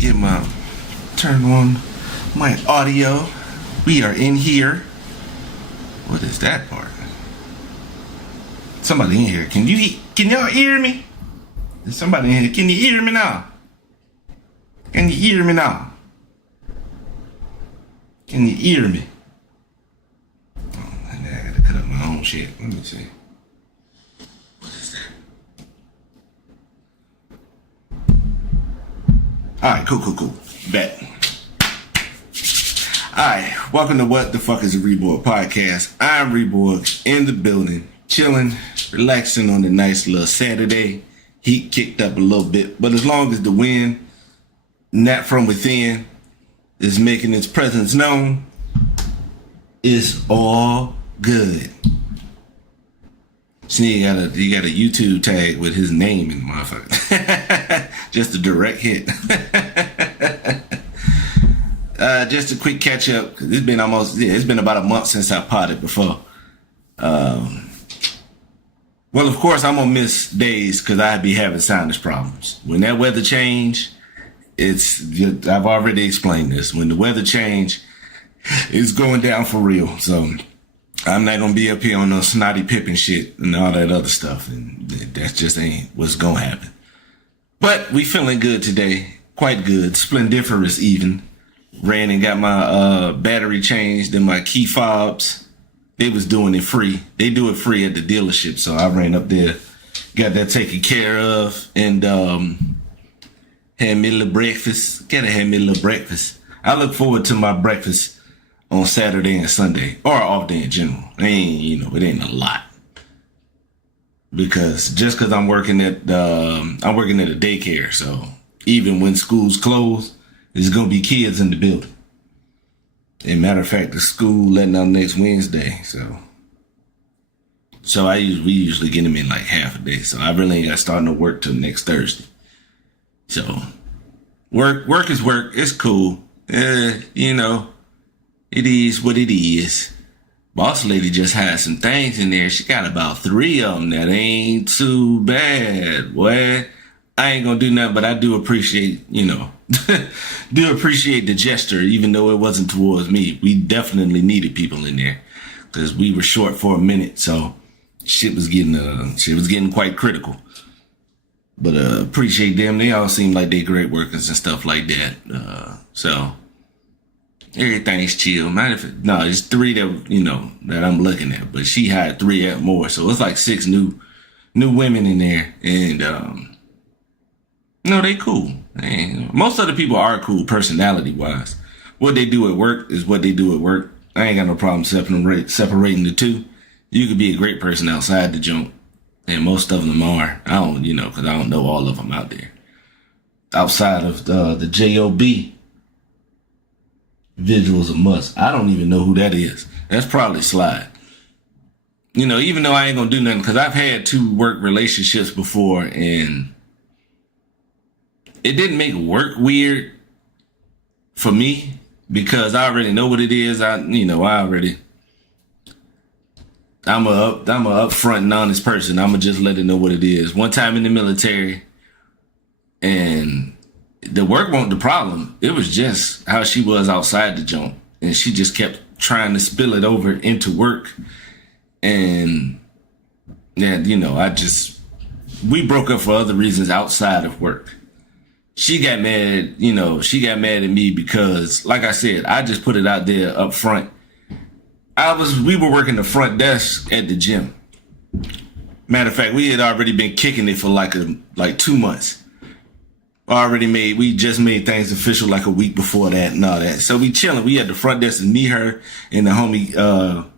Get my turn on my audio. We are in here. What is that part? Somebody in here. Can y'all hear me? There's somebody in here. Can you hear me now? Can you hear me now? Can you hear me? Oh, I gotta cut up my own shit. Let me see. What is that? Alright, cool. Bet. Alright, welcome to What the Fuck is a reborG podcast. I'm reborG in the building, chilling, relaxing on a nice little Saturday. Heat kicked up a little bit, but as long as the wind, not from within, is making its presence known, it's all good. See, you got a YouTube tag with his name in the motherfucker. Just a direct hit. Just a quick catch up. It's been about a month since I potted before. Well, of course, I'm gonna miss days because I'd be having sinus problems. When that weather change, I've already explained this. When the weather change, it's going down for real. So I'm not gonna be up here on no snotty pippin shit and all that other stuff. And that just ain't what's gonna happen. But we feeling good today. Quite good. Splendiferous even. Ran and got my battery changed and my key fobs. They was doing it free. They do it free at the dealership. So I ran up there, got that taken care of, and had me a little breakfast. Gotta have me a little breakfast. I look forward to my breakfast on Saturday and Sunday, or off day in general. It ain't a lot. Because I'm working at a daycare, so even when school's closed, there's gonna be kids in the building. As a matter of fact, the school letting out next Wednesday, so we usually get them in like half a day. So I really ain't got starting to work till next Thursday. So work is work. It's cool. It is what it is. Boss lady just had some things in there. She got about 3 of them that ain't too bad. Boy, I ain't gonna do nothing, but I do appreciate, the gesture, even though it wasn't towards me. We definitely needed people in there because we were short for a minute. So shit was getting quite critical. But appreciate them. They all seem like they great workers and stuff like that. So everything's chill. It's 3 that I'm looking at, but she had 3 at more. So it's like 6 new women in there, and they cool. And most of the people are cool personality wise. What they do at work is what they do at work. I ain't got no problem separating the two. You could be a great person outside the joint, and most of them are. I don't, because I don't know all of them out there. Outside of the JOB, visuals a must. I don't even know who that is. That's probably Slide. Even though I ain't gonna do nothing, because I've had 2 work relationships before, and it didn't make work weird for me because I already know what it is. I'm a upfront and honest person. I'm gonna just let it know what it is. One time in the military, and the work wasn't the problem. It was just how she was outside the joint, and she just kept trying to spill it over into work. And we broke up for other reasons outside of work. She got mad, at me because, like I said, I just put it out there up front. We were working the front desk at the gym. Matter of fact, we had already been kicking it for like 2 months. We just made things official like a week before that and all that. So we chilling. We at the front desk, and me, her, and the homie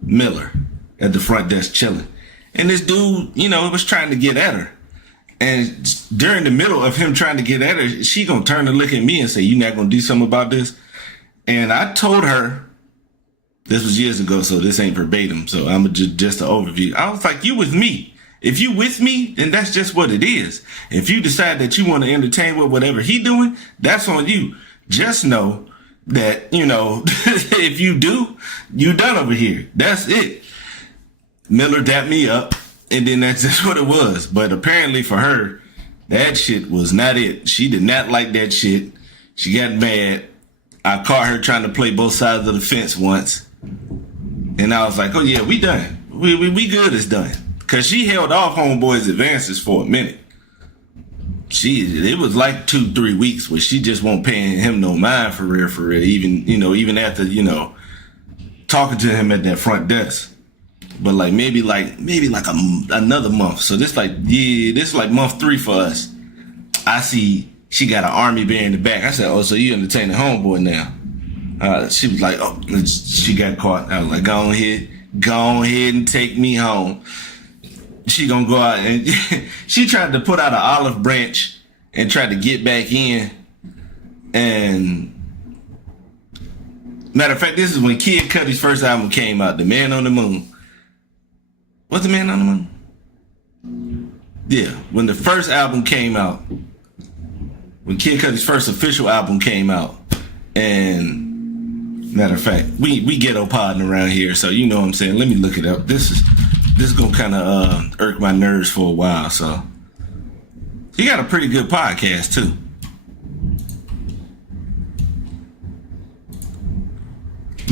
Miller at the front desk chilling. And this dude, was trying to get at her. And during the middle of him trying to get at her, she gonna turn and look at me and say, "You not gonna do something about this?" And I told her, this was years ago, so this ain't verbatim. So I'm just an overview. I was like, "You with me? If you with me, then that's just what it is. If you decide that you want to entertain with whatever he doing, that's on you. Just know that if you do, you done over here. That's it." Miller dapped me up. And then that's just what it was. But apparently for her, that shit was not it. She did not like that shit. She got mad. I caught her trying to play both sides of the fence once. And I was like, oh yeah, we done. We good as done. Cause she held off homeboy's advances for a minute. It was like 2-3 weeks where she just won't paying him no mind for real. Even after, talking to him at that front desk. But maybe another month. So this is like month 3 for us. I see she got an army bear in the back. I said, oh, so you entertaining homeboy now? She was like, oh, she got caught. I was like, go ahead and take me home. She gonna go out and she tried to put out an olive branch and tried to get back in. And matter of fact, this is when Kid Cudi's first album came out, The Man on the Moon. What's The Man on the Moon? Yeah, when the first album came out, when Kid Cudi's first official album came out, and matter of fact, we ghetto podding around here, so you know what I'm saying. Let me look it up. This is gonna kind of irk my nerves for a while. So he got a pretty good podcast too.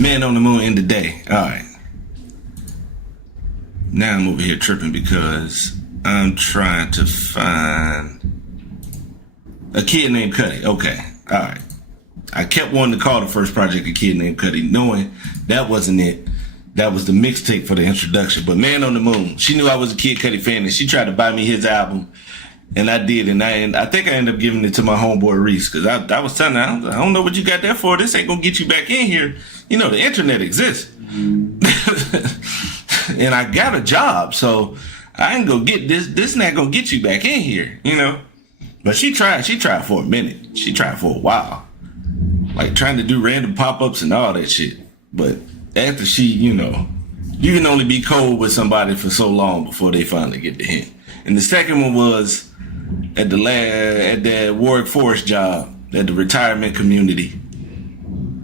Man on the Moon in the Day. All right. Now I'm over here tripping because I'm trying to find A Kid Named Cudi. Okay. All right. I kept wanting to call the first project A Kid Named Cudi, knowing that wasn't it. That was the mixtape for the introduction. But Man on the Moon, she knew I was a Kid Cudi fan, and she tried to buy me his album, and I did. And I think I ended up giving it to my homeboy Reese, because I was telling her, I don't know what you got that for. This ain't gonna get you back in here. The internet exists. And I got a job, so I ain't gonna get this. This not gonna get you back in here, But she tried for a minute. She tried for a while. Like trying to do random pop-ups and all that shit. But after she, you can only be cold with somebody for so long before they finally get the hint. And the second one was at the Warwick Forest job at the retirement community.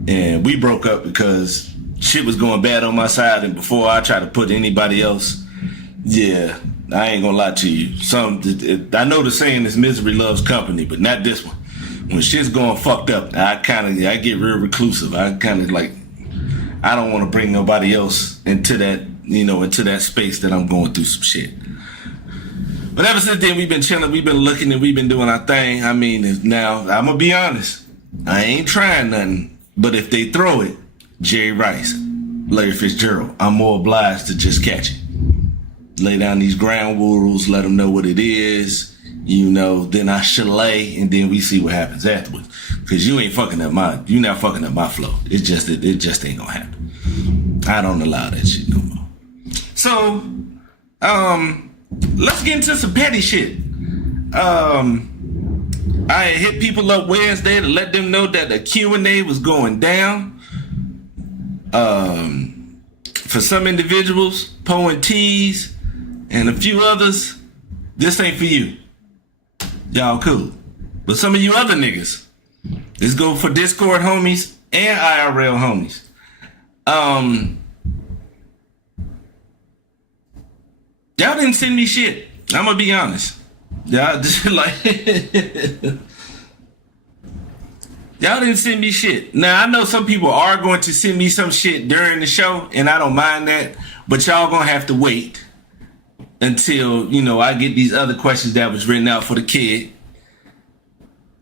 And we broke up because shit was going bad on my side, and before I try to put anybody else, yeah, I ain't gonna lie to you. I know the saying is misery loves company, but not this one. When shit's going fucked up, I get real reclusive. I don't want to bring nobody else into that space that I'm going through some shit. But ever since then, we've been chilling, we've been looking, and we've been doing our thing. I mean, now, I'm gonna be honest, I ain't trying nothing, but if they throw it, Jerry Rice, Larry Fitzgerald, I'm more obliged to just catch it. Lay down these ground rules, let them know what it is, then I chalet, and then we see what happens afterwards. Cause you're not fucking up my flow. It just ain't gonna happen. I don't allow that shit no more. So, let's get into some petty shit. I hit people up Wednesday to let them know that the Q&A was going down. For some individuals, Poe and T's, and a few others, this ain't for you. Y'all cool. But some of you other niggas, let's go for Discord homies and IRL homies. Y'all didn't send me shit. I'm gonna be honest. Y'all just y'all didn't send me shit. Now, I know some people are going to send me some shit during the show, and I don't mind that, but y'all gonna have to wait until, I get these other questions that was written out for the kid,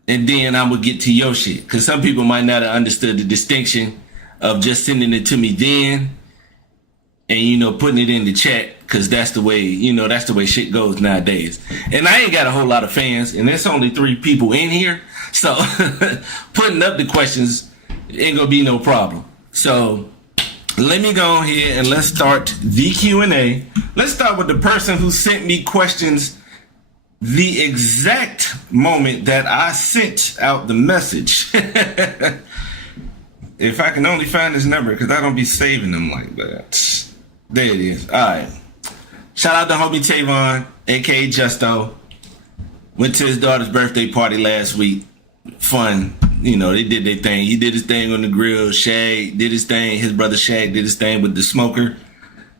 and then I'm gonna get to your shit. Because some people might not have understood the distinction of just sending it to me then and, putting it in the chat, because that's the way shit goes nowadays. And I ain't got a whole lot of fans, and there's only 3 people in here. So putting up the questions ain't gonna be no problem. So let me go ahead and let's start the Q&A. Let's start with the person who sent me questions the exact moment that I sent out the message. If I can only find his number, because I don't be saving them like that. There it is. All right. Shout out to homie Tavon, aka Justo. Went to his daughter's birthday party last week. Fun. They did their thing. He did his thing on the grill. Shag did his thing. His brother Shag did his thing with the smoker.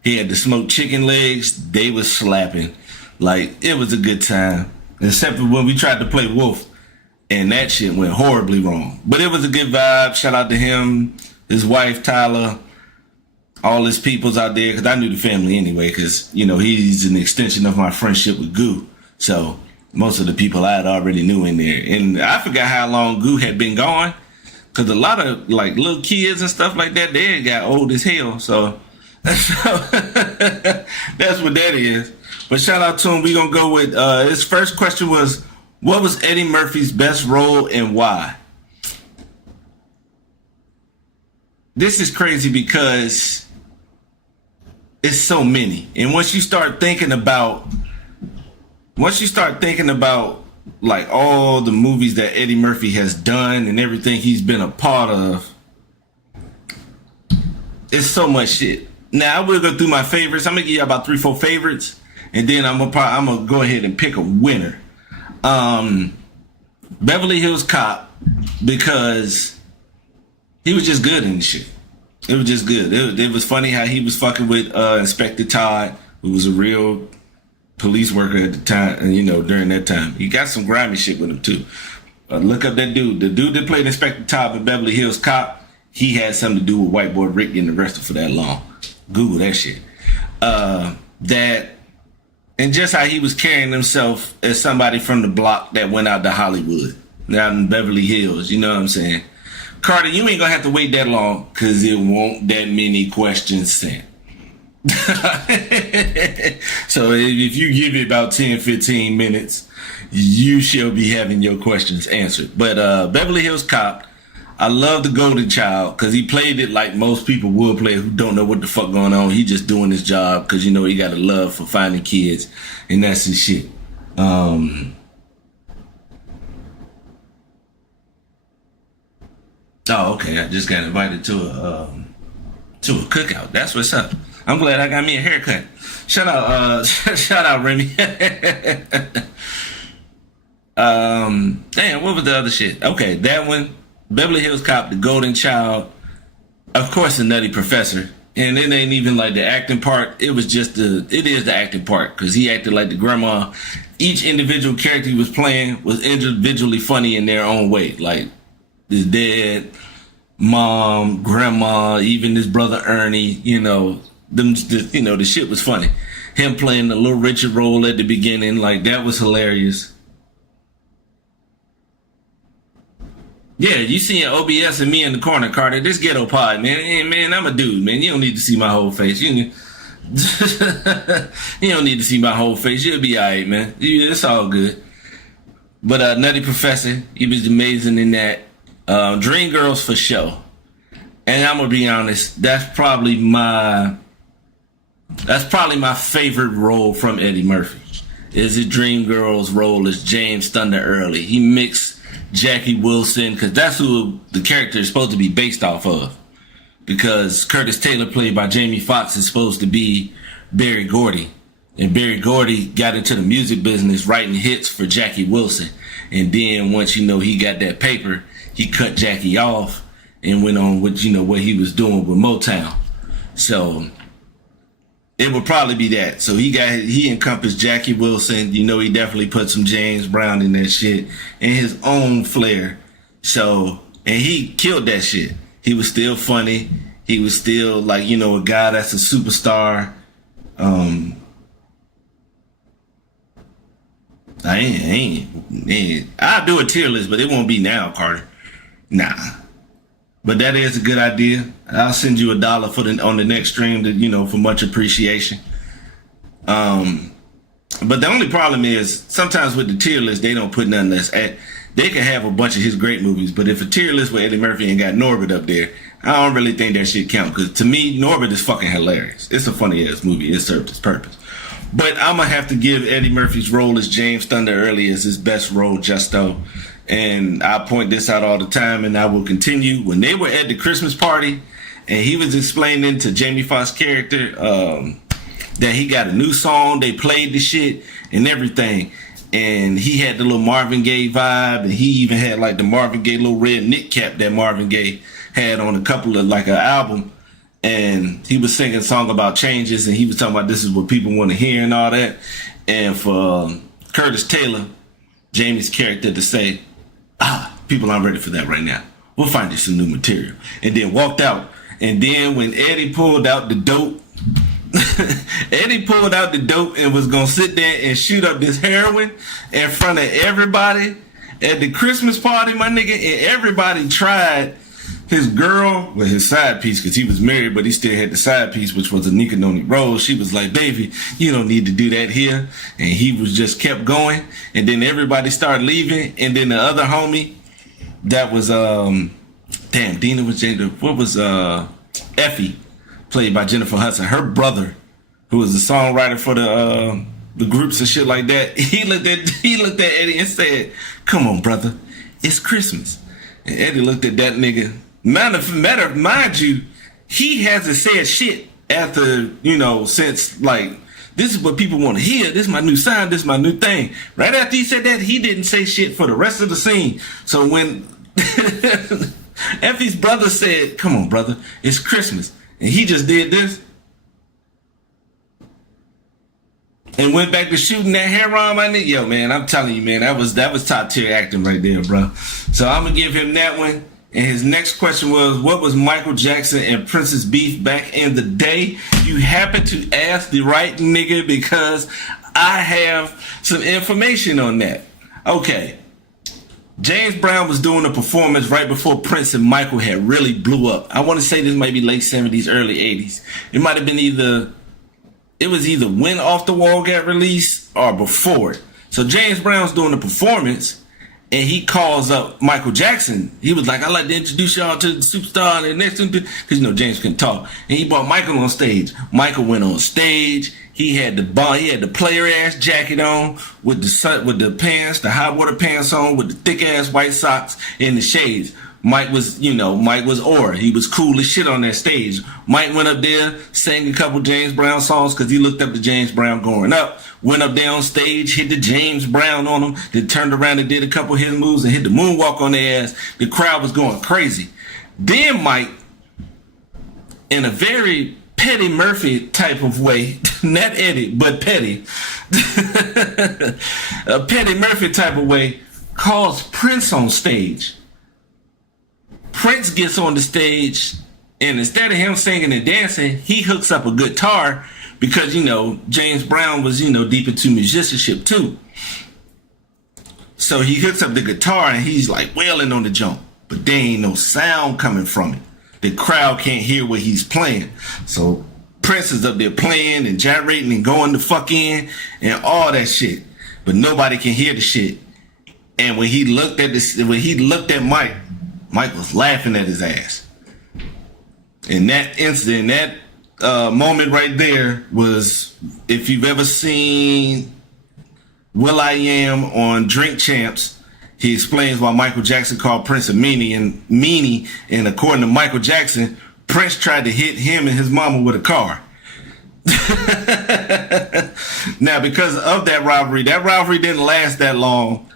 He had the smoked chicken legs. They was slapping. Like, it was a good time. Except for when we tried to play Wolf. and that shit went horribly wrong. But it was a good vibe. Shout out to him, his wife Tyler, all his peoples out there, because I knew the family anyway, because, you know, he's an extension of my friendship with Goo. So most of the people I had already knew in there. And I forgot how long Goo had been gone, because a lot of, like, little kids and stuff like that, they got old as hell. So that's what that is. But shout out to him. We're going to go with, his first question was, what was Eddie Murphy's best role and why? This is crazy because it's so many. And once you start thinking about like all the movies that Eddie Murphy has done and everything he's been a part of, it's so much shit. Now I will go through my favorites. I'm gonna give you about 3-4 favorites, and then I'm gonna go ahead and pick a winner. Beverly Hills Cop, because he was just good in the shit. It was just good. It was funny how he was fucking with Inspector Todd, who was a real police worker at the time, you know, during that time. He got some grimy shit with him too. Look up that dude. The dude that played Inspector Todd in Beverly Hills Cop, he had something to do with White Boy Rick getting arrested for that long. Google that shit. That, and just how he was carrying himself as somebody from the block that went out to Hollywood, out in Beverly Hills, you know what I'm saying? Carter, you ain't gonna have to wait that long, because it won't that many questions sent. So if you give it about 10-15 minutes, you shall be having your questions answered. But Beverly Hills Cop, I love the Golden Child, because he played it like most people would play who don't know what the fuck going on. He just doing his job because, you know, he got a love for finding kids, and that's his shit. Oh, okay. I just got invited to a cookout. That's what's up. I'm glad I got me a haircut. Shout out Remy. Damn, what was the other shit? Okay, that one, Beverly Hills Cop, The Golden Child, of course, The Nutty Professor. And it ain't even like the acting part. It is the acting part, because he acted like the grandma. Each individual character he was playing was individually funny in their own way. Like his dad, mom, grandma, even his brother Ernie, you know, the shit was funny. Him playing the Little Richard role at the beginning, like that was hilarious. Yeah, you seeing OBS and me in the corner, Carter. This ghetto pod, man. Hey, man, I'm a dude, man. You don't need to see my whole face. You don't need to see my whole face. You'll be all right, man. It's all good. But Nutty Professor, he was amazing in that. Dreamgirls for sure. And I'm gonna be honest, that's probably my favorite role from Eddie Murphy. Is his Dreamgirls role as James Thunder Early. He mixed Jackie Wilson, because that's who the character is supposed to be based off of. Because Curtis Taylor, played by Jamie Foxx, is supposed to be Berry Gordy. And Berry Gordy got into the music business writing hits for Jackie Wilson. And then once, you know, he got that paper, he cut Jackie off and went on with, you know, what he was doing with Motown. So it would probably be that. So he encompassed Jackie Wilson. You know, he definitely put some James Brown in that shit and his own flair. So, and he killed that shit. He was still funny. He was still like, you know, a guy that's a superstar. I'll do a tier list, but it won't be now, Carter. Nah. But that is a good idea. I'll send you $1 on the next stream, to, you know, for much appreciation. But the only problem is sometimes with the tier list, they don't put nothing less. They can have a bunch of his great movies, but if a tier list with Eddie Murphy ain't got Norbit up there, I don't really think that shit count. Because to me, Norbit is fucking hilarious. It's a funny ass movie. It served its purpose. But I'm gonna have to give Eddie Murphy's role as James Thunder Early as his best role, Justo. And I point this out all the time, and I will continue. When they were at the Christmas party, and he was explaining to Jamie Foxx's character that he got a new song, they played the shit and everything, and he had the little Marvin Gaye vibe, and he even had like the Marvin Gaye little red knit cap that Marvin Gaye had on a couple of like an album, and he was singing a song about changes, and he was talking about this is what people want to hear and all that. And for Curtis Taylor, Jamie's character, to say, People aren't ready for that right now. We'll find you some new material. And then walked out. And then when Eddie pulled out the dope, and was gonna sit there and shoot up this heroin in front of everybody at the Christmas party, my nigga, and everybody tried his girl, well, his side piece, because he was married, but he still had the side piece, which was a Nika Noni Rose. She was like, baby, you don't need to do that here. And he was just kept going. And then everybody started leaving. And then the other homie that was, Dina was Jada, what was, Effie, played by Jennifer Hudson, her brother, who was the songwriter for the groups and shit like that. He looked at Eddie and said, come on, brother, it's Christmas. And Eddie looked at that nigga. Mind you, he hasn't said shit after, since, like, this is what people want to hear. This is my new sound. This is my new thing. Right after he said that, he didn't say shit for the rest of the scene. So when Effie's brother said, come on, brother, it's Christmas, and he just did this and went back to shooting that heroin, my nigga. Yo, man, I'm telling you, man, that was top tier acting right there, bro. So I'm gonna give him that one. And his next question was, what was Michael Jackson and Prince's beef back in the day? You happen to ask the right nigga, because I have some information on that. Okay. James Brown was doing a performance right before Prince and Michael had really blew up. I want to say this might be late 70s, early 80s. It might have been either when Off the Wall got released or before it. So James Brown's doing a performance, and he calls up Michael Jackson. He was like, I'd like to introduce y'all to the superstar and the next one, because James couldn't talk. And he brought Michael on stage. Michael went on stage. He had the player ass jacket on with the pants, the hot water pants on, with the thick ass white socks and the shades. Mike was aura. He was cool as shit on that stage. Mike went up there, sang a couple James Brown songs because he looked up to James Brown growing up. Went up there on stage, hit the James Brown on him, then turned around and did a couple of his moves and hit the moonwalk on their ass. The crowd was going crazy. Then Mike, in a very Petty Murphy type of way, not Eddie, but Petty, a Petty Murphy type of way, calls Prince on stage. Prince gets on the stage, and instead of him singing and dancing, he hooks up a guitar because, James Brown was, deep into musicianship too. So he hooks up the guitar and he's like wailing on the jump, but there ain't no sound coming from it. The crowd can't hear what he's playing. So Prince is up there playing and gyrating and going the fuck in and all that shit, but nobody can hear the shit. And when he looked at Mike, Mike was laughing at his ass. And that incident, that moment right there was, if you've ever seen will.i.am on Drink Champs, he explains why Michael Jackson called Prince a meanie, and according to Michael Jackson, Prince tried to hit him and his mama with a car. Now, because of that rivalry didn't last that long,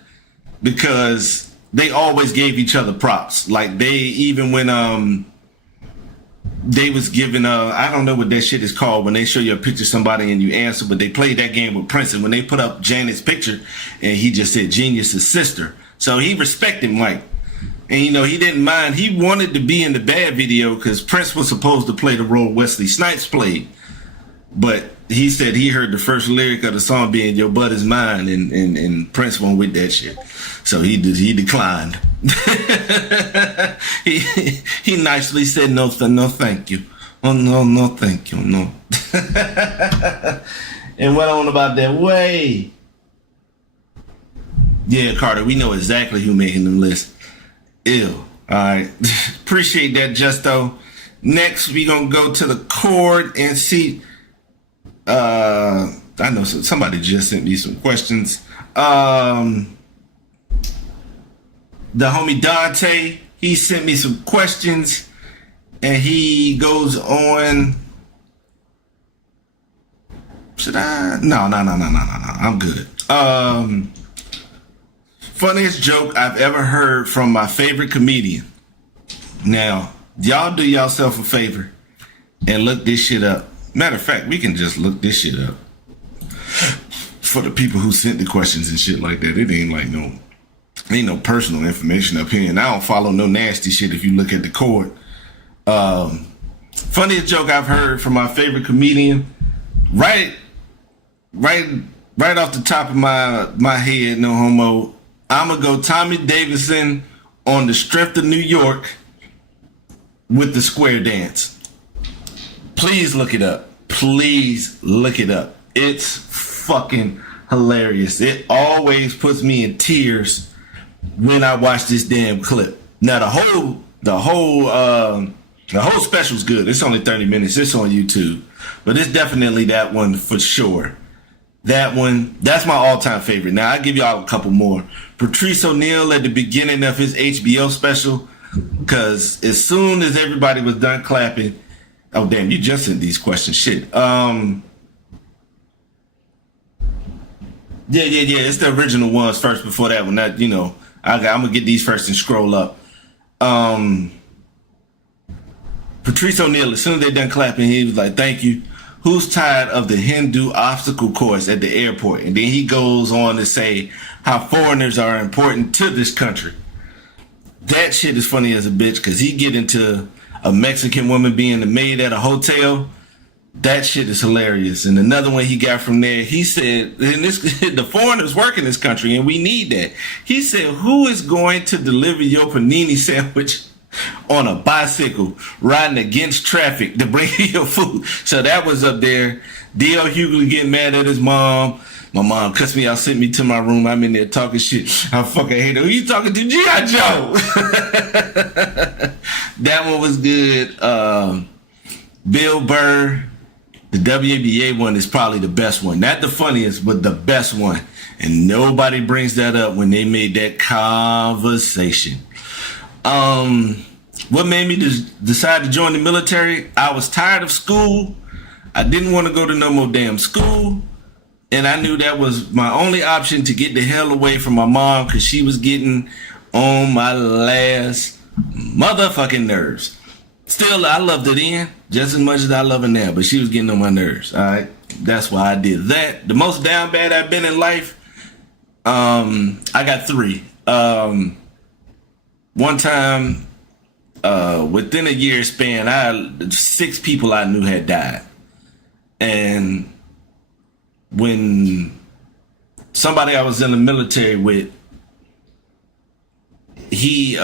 because they always gave each other props. Like, they, even when they was giving I don't know what that shit is called, when they show you a picture of somebody and you answer, but they played that game with Prince, and when they put up Janet's picture and he just said Genius's sister. So he respected Mike. And he didn't mind. He wanted to be in the Bad video because Prince was supposed to play the role Wesley Snipes played. But he said he heard the first lyric of the song being "Your butt is mine," and Prince went with that shit. So he declined. he nicely said no thank you. Oh no thank you, no. And went on about that way. Yeah, Carter, we know exactly who making them lists. Ew. All right. Appreciate that, Justo. Next, we gonna go to the court and see. I know somebody just sent me some questions. The homie Dante, he sent me some questions, and he goes on. Should I? No. I'm good. Funniest joke I've ever heard from my favorite comedian. Now, y'all do yourself a favor and look this shit up. Matter of fact, we can just look this shit up. For the people who sent the questions and shit like that, it ain't like no Ain't no personal information up here, and I don't follow no nasty shit if you look at the court. Funniest joke I've heard from my favorite comedian, right off the top of my head, no homo. I'ma go Tommy Davidson on the strength of New York with the square dance. Please look it up. Please look it up. It's fucking hilarious. It always puts me in tears when I watch this damn clip. Now the whole special's good. It's only 30 minutes. It's on YouTube. But it's definitely that one for sure. That one, that's my all-time favorite. Now, I'll give y'all a couple more. Patrice O'Neal at the beginning of his HBO special, because as soon as everybody was done clapping, oh, damn, you just sent these questions. Shit. Yeah. It's the original ones first before that one. That, I'm going to get these first and scroll up. Patrice O'Neal, as soon as they done clapping, he was like, thank you. Who's tired of the Hindu obstacle course at the airport? And then he goes on to say how foreigners are important to this country. That shit is funny as a bitch, because he get into a Mexican woman being the maid at a hotel. That shit is hilarious. And another one he got from there, he said, and the foreigners work in this country and we need that. He said, who is going to deliver your panini sandwich on a bicycle riding against traffic to bring you your food? So that was up there. D.L. Hughley getting mad at his mom. My mom cussed me out, sent me to my room. I'm in there talking shit. I fucking hate her. Who you talking to? G.I. Joe. That one was good. Bill Burr. The WNBA one is probably the best one. Not the funniest, but the best one. And nobody brings that up when they made that conversation. What made me decide to join the military? I was tired of school. I didn't want to go to no more damn school. And I knew that was my only option to get the hell away from my mom, because she was getting on my last motherfucking nerves. Still, I loved her then just as much as I love her now, but she was getting on my nerves. All right. That's why I did that. The most down bad I've been in life. I got 3. One time, within a year span, 6 people I knew had died. And when somebody I was in the military with, he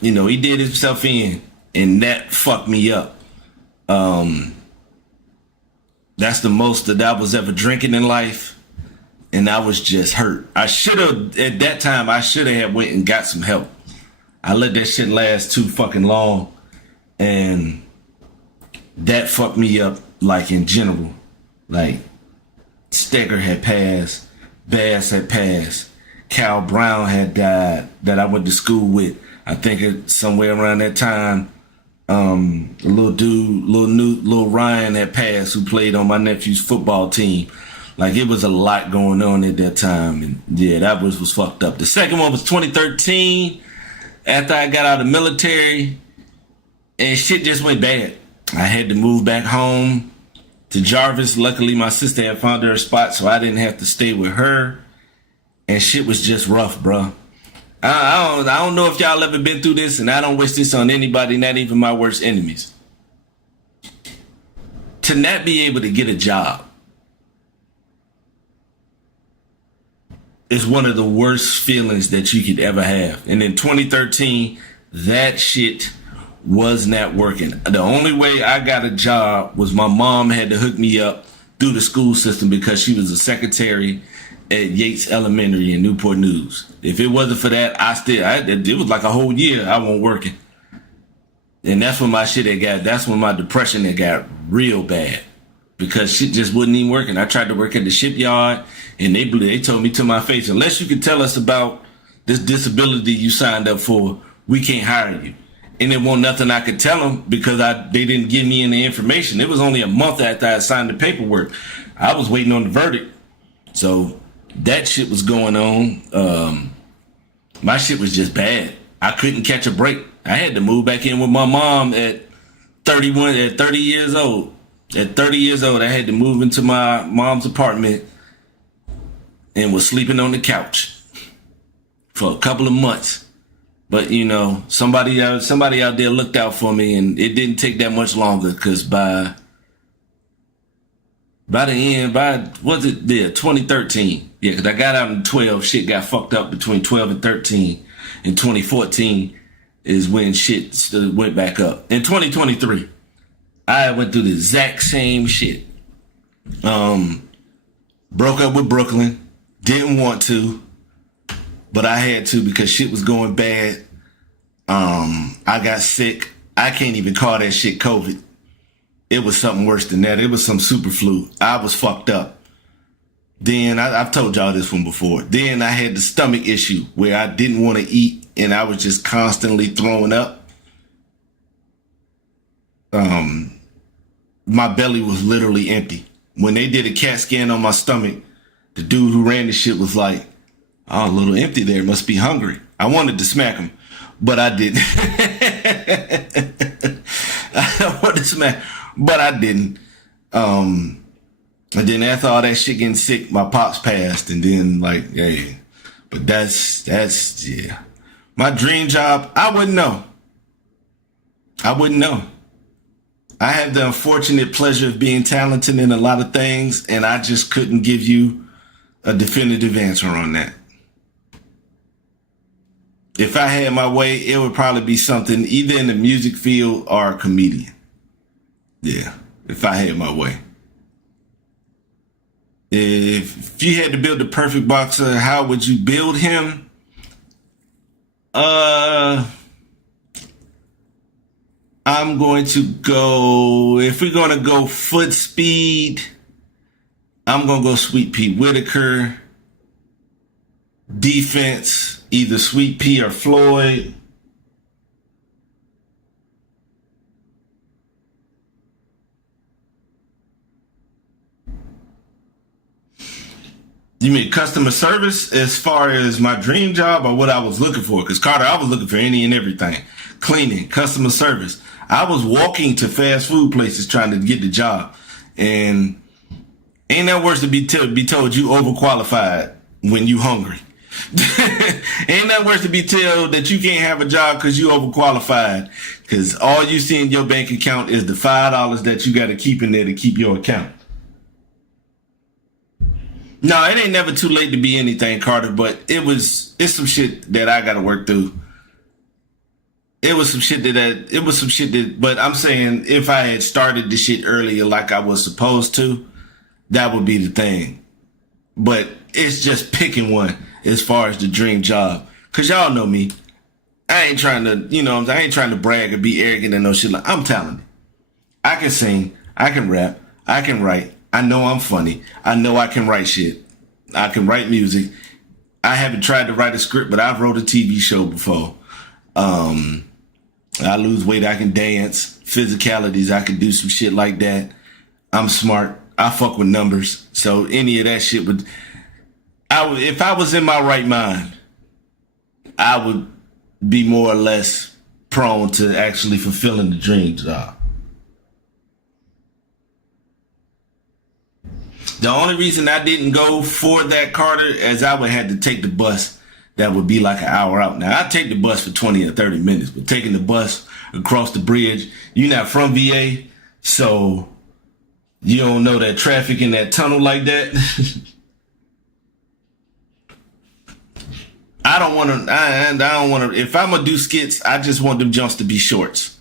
did himself in, and that fucked me up. That's the most that I was ever drinking in life. And I was just hurt. At that time, I should have went and got some help. I let that shit last too fucking long. And that fucked me up, like, in general. Like, Steger had passed. Bass had passed. Cal Brown had died, that I went to school with. I think it's somewhere around that time. A little dude, little Ryan had passed, who played on my nephew's football team. Like, it was a lot going on at that time. And yeah, that was fucked up. The second one was 2013. After I got out of the military, and shit just went bad. I had to move back home to Jarvis. Luckily, my sister had found her a spot, so I didn't have to stay with her. And shit was just rough, bro. I don't know if y'all ever been through this, and I don't wish this on anybody, not even my worst enemies. To not be able to get a job is one of the worst feelings that you could ever have. And in 2013, that shit was not working. The only way I got a job was my mom had to hook me up through the school system, because she was a secretary at Yates Elementary in Newport News. If it wasn't for that, it was like a whole year I wasn't working. And that's when my shit that's when my depression had got real bad, because shit just wasn't even working. I tried to work at the shipyard, and they told me to my face, unless you could tell us about this disability you signed up for, we can't hire you. And there wasn't nothing I could tell them, because they didn't give me any information. It was only a month after I signed the paperwork. I was waiting on the verdict. So that shit was going on. My shit was just bad. I couldn't catch a break. I had to move back in with my mom at 30 years old. At 30 years old, I had to move into my mom's apartment and was sleeping on the couch for a couple of months. But you know, somebody out there looked out for me, and it didn't take that much longer because by the end, was it there 2013? Yeah, because I got out in 12. Shit got fucked up between 12 and 13. In 2014 is when shit went back up. In 2023, I went through the exact same shit. Broke up with Brooklyn. Didn't want to, but I had to because shit was going bad. I got sick. I can't even call that shit COVID. It was something worse than that. It was some super flu. I was fucked up. Then I've told y'all this one before. Then I had the stomach issue where I didn't want to eat and I was just constantly throwing up. My belly was literally empty. When they did a CAT scan on my stomach, the dude who ran the shit was like, "Oh, a little empty there. Must be hungry." I wanted to smack him, but I didn't. I wanted to smack, but I didn't. And then after all that shit getting sick, my pops passed, and then like, hey, but that's yeah. My dream job, I wouldn't know. I had the unfortunate pleasure of being talented in a lot of things, and I just couldn't give you a definitive answer on that. If I had my way, it would probably be something either in the music field or a comedian. Yeah, if I had my way. If you had to build the perfect boxer, how would you build him? I'm going to go, if we're going to go foot speed, I'm going to go Sweet Pea Whitaker. Defense, either Sweet Pea or Floyd. You mean customer service as far as my dream job or what I was looking for? Because Carter, I was looking for any and everything. Cleaning, customer service. I was walking to fast food places trying to get the job. And ain't that worse to be told you overqualified when you hungry. Ain't that worse to be told that you can't have a job because you overqualified. Because all you see in your bank account is the $5 that you got to keep in there to keep your account. No, it ain't never too late to be anything, Carter, but it's some shit that I got to work through. But I'm saying if I had started the shit earlier like I was supposed to, that would be the thing. But it's just picking one as far as the dream job. Cause y'all know me. I ain't trying to, I ain't trying to brag or be arrogant and no shit. Like, I'm talented. I can sing. I can rap. I can write. I know I'm funny. I know I can write shit. I can write music. I haven't tried to write a script, but I've wrote a TV show before. I lose weight. I can dance. Physicalities. I can do some shit like that. I'm smart. I fuck with numbers. So any of that shit would, if I was in my right mind, I would be more or less prone to actually fulfilling the dream job. The only reason I didn't go for that, Carter, is I would have to take the bus that would be like an hour out. Now, I take the bus for 20 or 30 minutes, but taking the bus across the bridge, you're not from VA, so you don't know that traffic in that tunnel like that. I don't want to, if I'm going to do skits, I just want them jumps to be shorts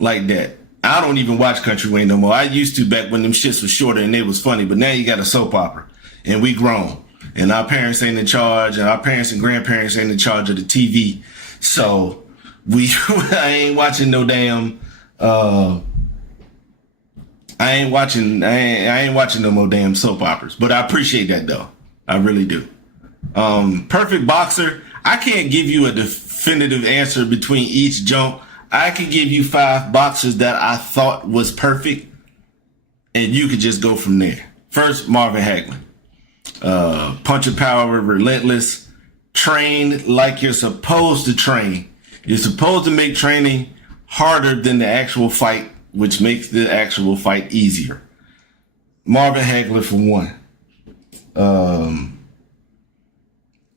like that. I don't even watch Country Wayne no more. I used to back when them shits was shorter and it was funny, but now you got a soap opera and we grown and our parents ain't in charge and our parents and grandparents ain't in charge of the TV. So I ain't watching no damn, I ain't watching no more damn soap operas, but I appreciate that though. I really do. Perfect boxer. I can't give you a definitive answer between each jump. I could give you 5 boxers that I thought was perfect, and you could just go from there. First, Marvin Hagler. Punch of power, relentless, train like you're supposed to train. You're supposed to make training harder than the actual fight, which makes the actual fight easier. Marvin Hagler for one.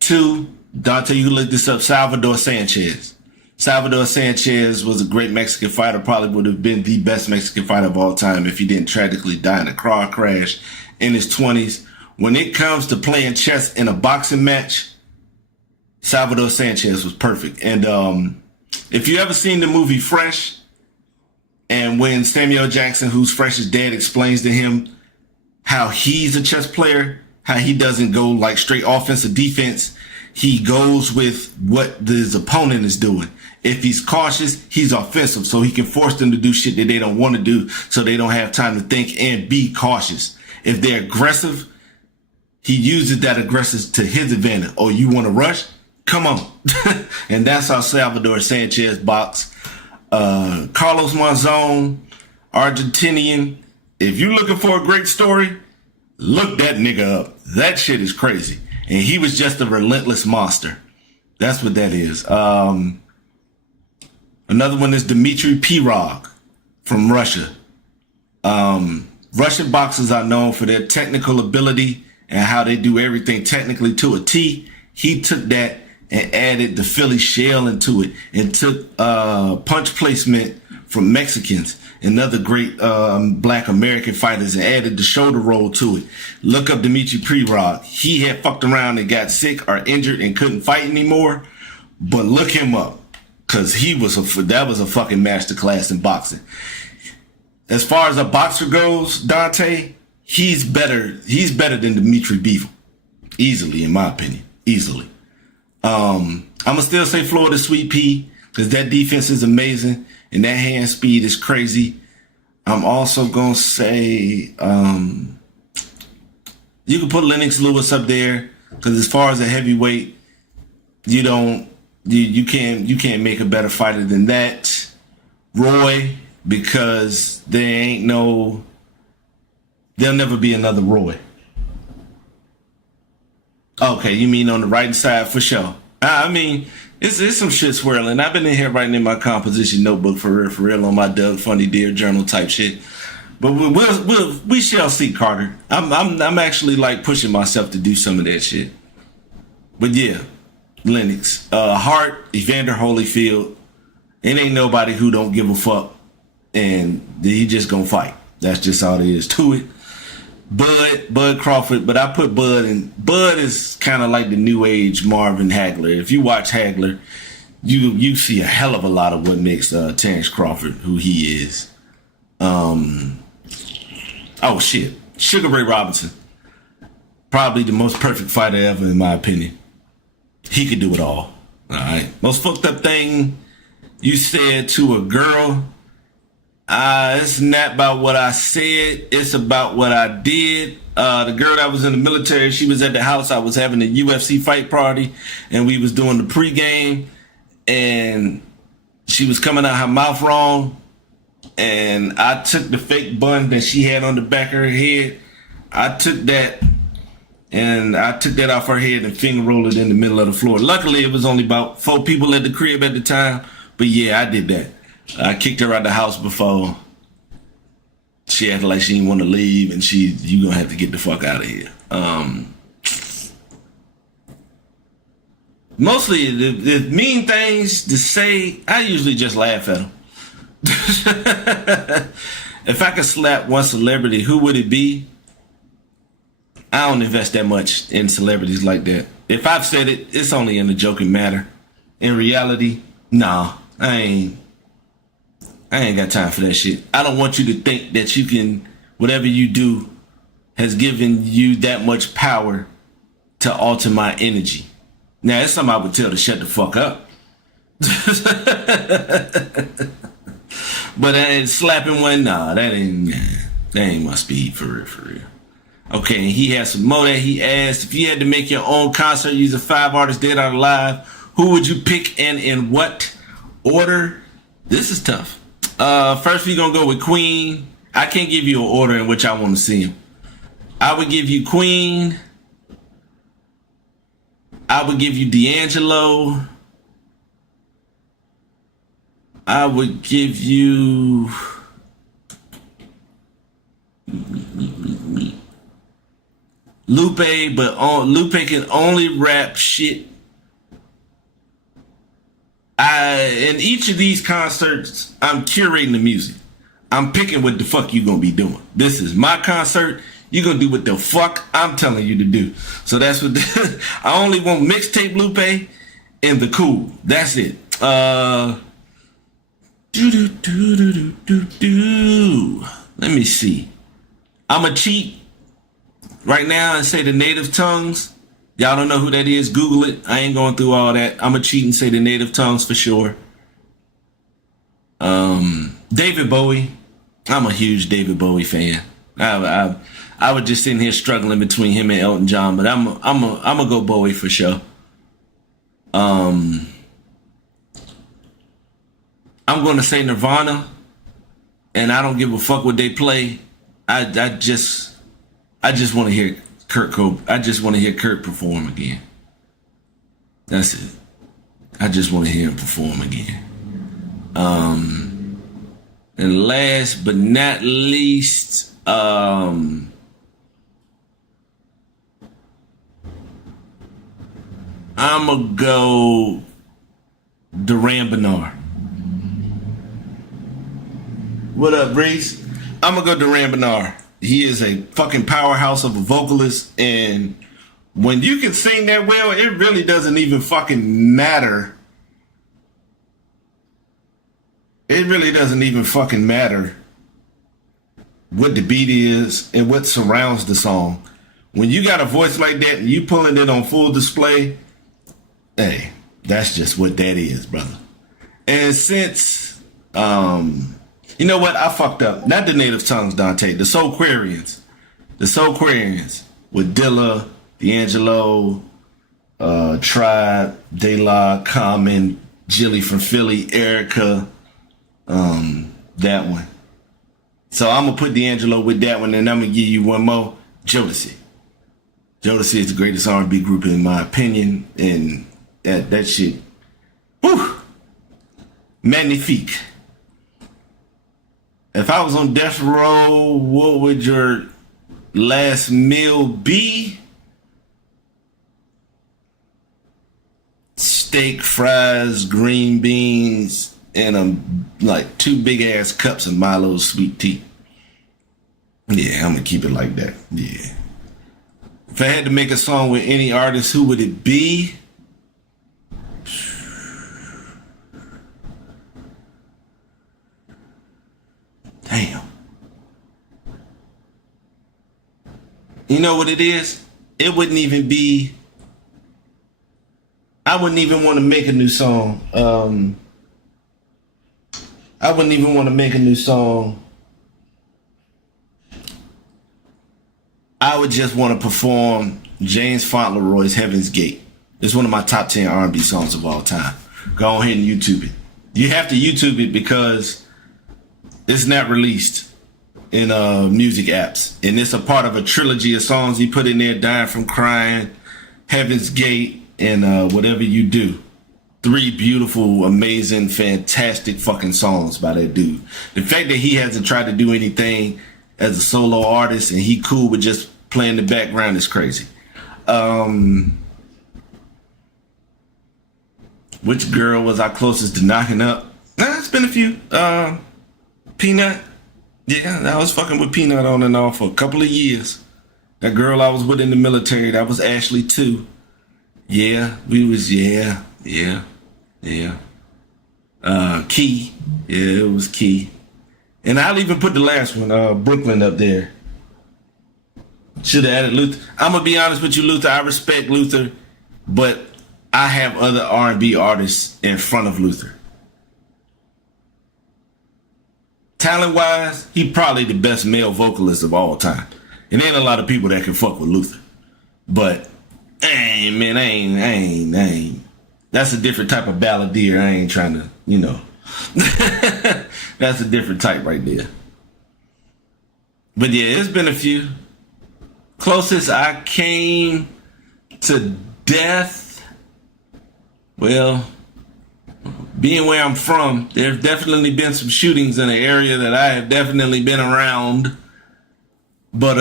2, Dante, you can look this up, Salvador Sanchez. Salvador Sanchez was a great Mexican fighter, probably would have been the best Mexican fighter of all time if he didn't tragically die in a car crash in his 20s. When it comes to playing chess in a boxing match, Salvador Sanchez was perfect. And if you ever seen the movie Fresh, and when Samuel Jackson, who's Fresh's dad, explains to him how he's a chess player, how he doesn't go like straight offense or defense, he goes with what his opponent is doing. If he's cautious, he's offensive, so he can force them to do shit that they don't want to do, so they don't have time to think and be cautious. If they're aggressive, he uses that aggressive to his advantage. Oh, you want to rush? Come on. And that's how Salvador Sanchez boxed. Carlos Monzon, Argentinian. If you're looking for a great story, look that nigga up. That shit is crazy. And he was just a relentless monster. That's what that is. Another one is Dmitry reborG from Russia. Russian boxers are known for their technical ability and how they do everything technically to a T. He took that and added the Philly shell into it and took punch placement from Mexicans and other great black American fighters and added the shoulder roll to it. Look up Dmitry reborG. He had fucked around and got sick or injured and couldn't fight anymore, but look him up because that was a fucking masterclass in boxing. As far as a boxer goes, Dante, he's better than Dmitry reborG. Easily, in my opinion. Easily. I'm going to still say Florida Sweet Pea because that defense is amazing and that hand speed is crazy. I'm also going to say you can put Lennox Lewis up there because as far as a heavyweight, you can't make a better fighter than that. Roy, because there'll never be another Roy. Okay, you mean on the right side for sure. I mean, it's some shit swirling. I've been in here writing in my composition notebook for real on my Doug Funny Dear Journal type shit. But we shall see, Carter. I'm actually like pushing myself to do some of that shit. But yeah, Lennox, Hart, Evander Holyfield. It ain't nobody who don't give a fuck, and he just gonna fight. That's just all there is to it. Bud Crawford, but I put Bud in. Bud is kind of like the new age Marvin Hagler. If you watch Hagler, you see a hell of a lot of what makes Terrence Crawford who he is. Oh shit, Sugar Ray Robinson, probably the most perfect fighter ever in my opinion. He could do it all. All right, most fucked up thing you said to a girl. It's not about what I said. It's about what I did. The girl that was in the military, she was at the house. I was having a UFC fight party, and we was doing the pregame, and she was coming out her mouth wrong, and I took the fake bun that she had on the back of her head. I took that off her head and finger rolled it in the middle of the floor. Luckily, it was only about 4 people at the crib at the time, but yeah, I did that. I kicked her out the house before she acted like she didn't want to leave, and you gonna have to get the fuck out of here. Mostly the mean things to say, I usually just laugh at them. If I could slap one celebrity, who would it be? I don't invest that much in celebrities like that. If I've said it, it's only in a joking matter. In reality, nah, I ain't got time for that shit. I don't want you to think that you can, whatever you do has given you that much power to alter my energy. Now, that's something I would tell to shut the fuck up. But slapping one, nah, that ain't my speed for real. Okay, and he has some more that he asked. If you had to make your own concert using 5 artists dead or alive, who would you pick and in what order? This is tough. First, we're going to go with Queen. I can't give you an order in which I want to see him. I would give you Queen. I would give you D'Angelo. I would give you... Lupe, but Lupe can only rap shit. In each of these concerts, I'm curating the music. I'm picking what the fuck you gonna be doing. This is my concert. You gonna do what the fuck I'm telling you to do. So that's what I only want mixtape Lupe and the cool. That's it. Let me see. I'ma cheat right now and say the native tongues. Y'all don't know who that is, Google it. I ain't going through all that. I'ma cheat and say the native tongues for sure. David Bowie. I'm a huge David Bowie fan. I was just sitting here struggling between him and Elton John, but I'm a go Bowie for sure. I'm gonna say Nirvana, and I don't give a fuck what they play. I just want to hear Kurt Cobain. I just want to hear Kurt perform again. That's it. I just want to hear him perform again. And last but not least, I'ma go Duran Bernard. What up, Reese? I'ma go Duran Bernard. He is a fucking powerhouse of a vocalist, and when you can sing that well, it really doesn't even fucking matter. It really doesn't even fucking matter what the beat is and what surrounds the song. When you got a voice like that and you pulling it on full display, hey, that's just what that is, brother. And since, you know what? I fucked up. Not the native tongues, Dante. The Soulquarians. The Soulquarians with Dilla, D'Angelo, Tribe, De La, Common, Jilly from Philly, Erica, that one. So I'm gonna put D'Angelo with that one, and I'm gonna give you one more. Jodeci. Jodeci is the greatest R&B group in my opinion, and that shit, whew, magnifique. If I was on death row, what would your last meal be? Steak, fries, green beans, and like 2 big ass cups of Milo's sweet tea. Yeah, I'm gonna keep it like that. Yeah. If I had to make a song with any artist, who would it be? Damn. You know what it is? It wouldn't even be. I wouldn't even want to make a new song. I wouldn't even want to make a new song. I would just want to perform James Fauntleroy's Heaven's Gate. It's one of my top 10 R&B songs of all time. Go ahead and YouTube it. You have to YouTube it because it's not released in music apps. And it's a part of a trilogy of songs he put in there, Dying from Crying, Heaven's Gate, and Whatever You Do. 3 beautiful, amazing, fantastic fucking songs by that dude. The fact that he hasn't tried to do anything as a solo artist and he cool with just playing the background is crazy. Which girl was I closest to knocking up? It's been a few. Peanut. Yeah, I was fucking with Peanut on and off for a couple of years. That girl I was with in the military, that was Ashley too. Yeah, we was, yeah. Key. Yeah, it was Key. And I'll even put the last one, Brooklyn, up there. Should have added Luther. I'm gonna be honest with you, Luther. I respect Luther, but I have other R&B artists in front of Luther. Talent-wise, he probably the best male vocalist of all time. And ain't a lot of people that can fuck with Luther. But, I ain't. That's a different type of balladeer. I ain't trying to, you know. That's a different type right there. But yeah, it's been a few. Closest I came to death, well, being where I'm from, there's definitely been some shootings in an area that I have definitely been around. But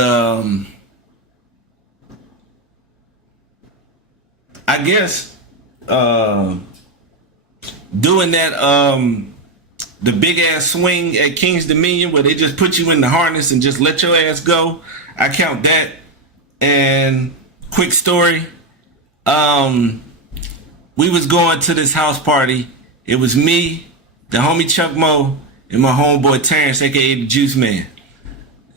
I guess doing that the big ass swing at King's Dominion where they just put you in the harness and just let your ass go. I count that. And quick story, we was going to this house party. It was me, the homie Chuck Moe, and my homeboy Terrence, aka the Juice Man,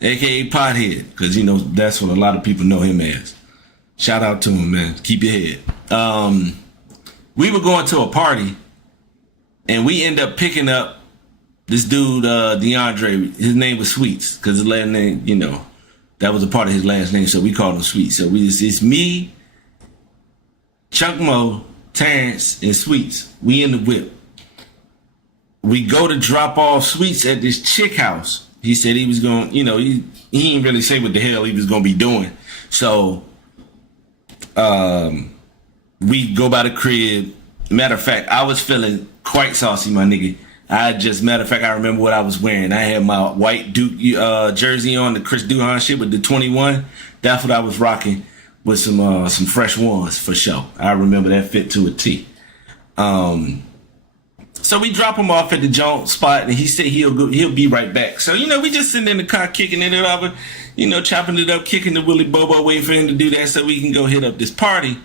aka Pothead, because you know that's what a lot of people know him as. Shout out to him, man. Keep your head. We were going to a party, and we end up picking up this dude, DeAndre. His name was Sweets, because his last name, you know, that was a part of his last name, so we called him Sweets. So it's me, Chuck Moe, Terrence, and Sweets. We in the whip. We go to drop off Sweets at this chick house. He said he was going, you know, he didn't really say what the hell he was going to be doing. So we go by the crib. Matter of fact, I was feeling quite saucy, my nigga. Matter of fact, I remember what I was wearing. I had my white Duke jersey on, the Chris Duhon shit with the 21. That's what I was rocking with some fresh ones for sure. I remember that fit to a T. So we drop him off at the joint spot, and he said he'll be right back. So, you know, we just sitting in the car kicking it up, you know, chopping it up, kicking the Willy Bobo, waiting for him to do that so we can go hit up this party.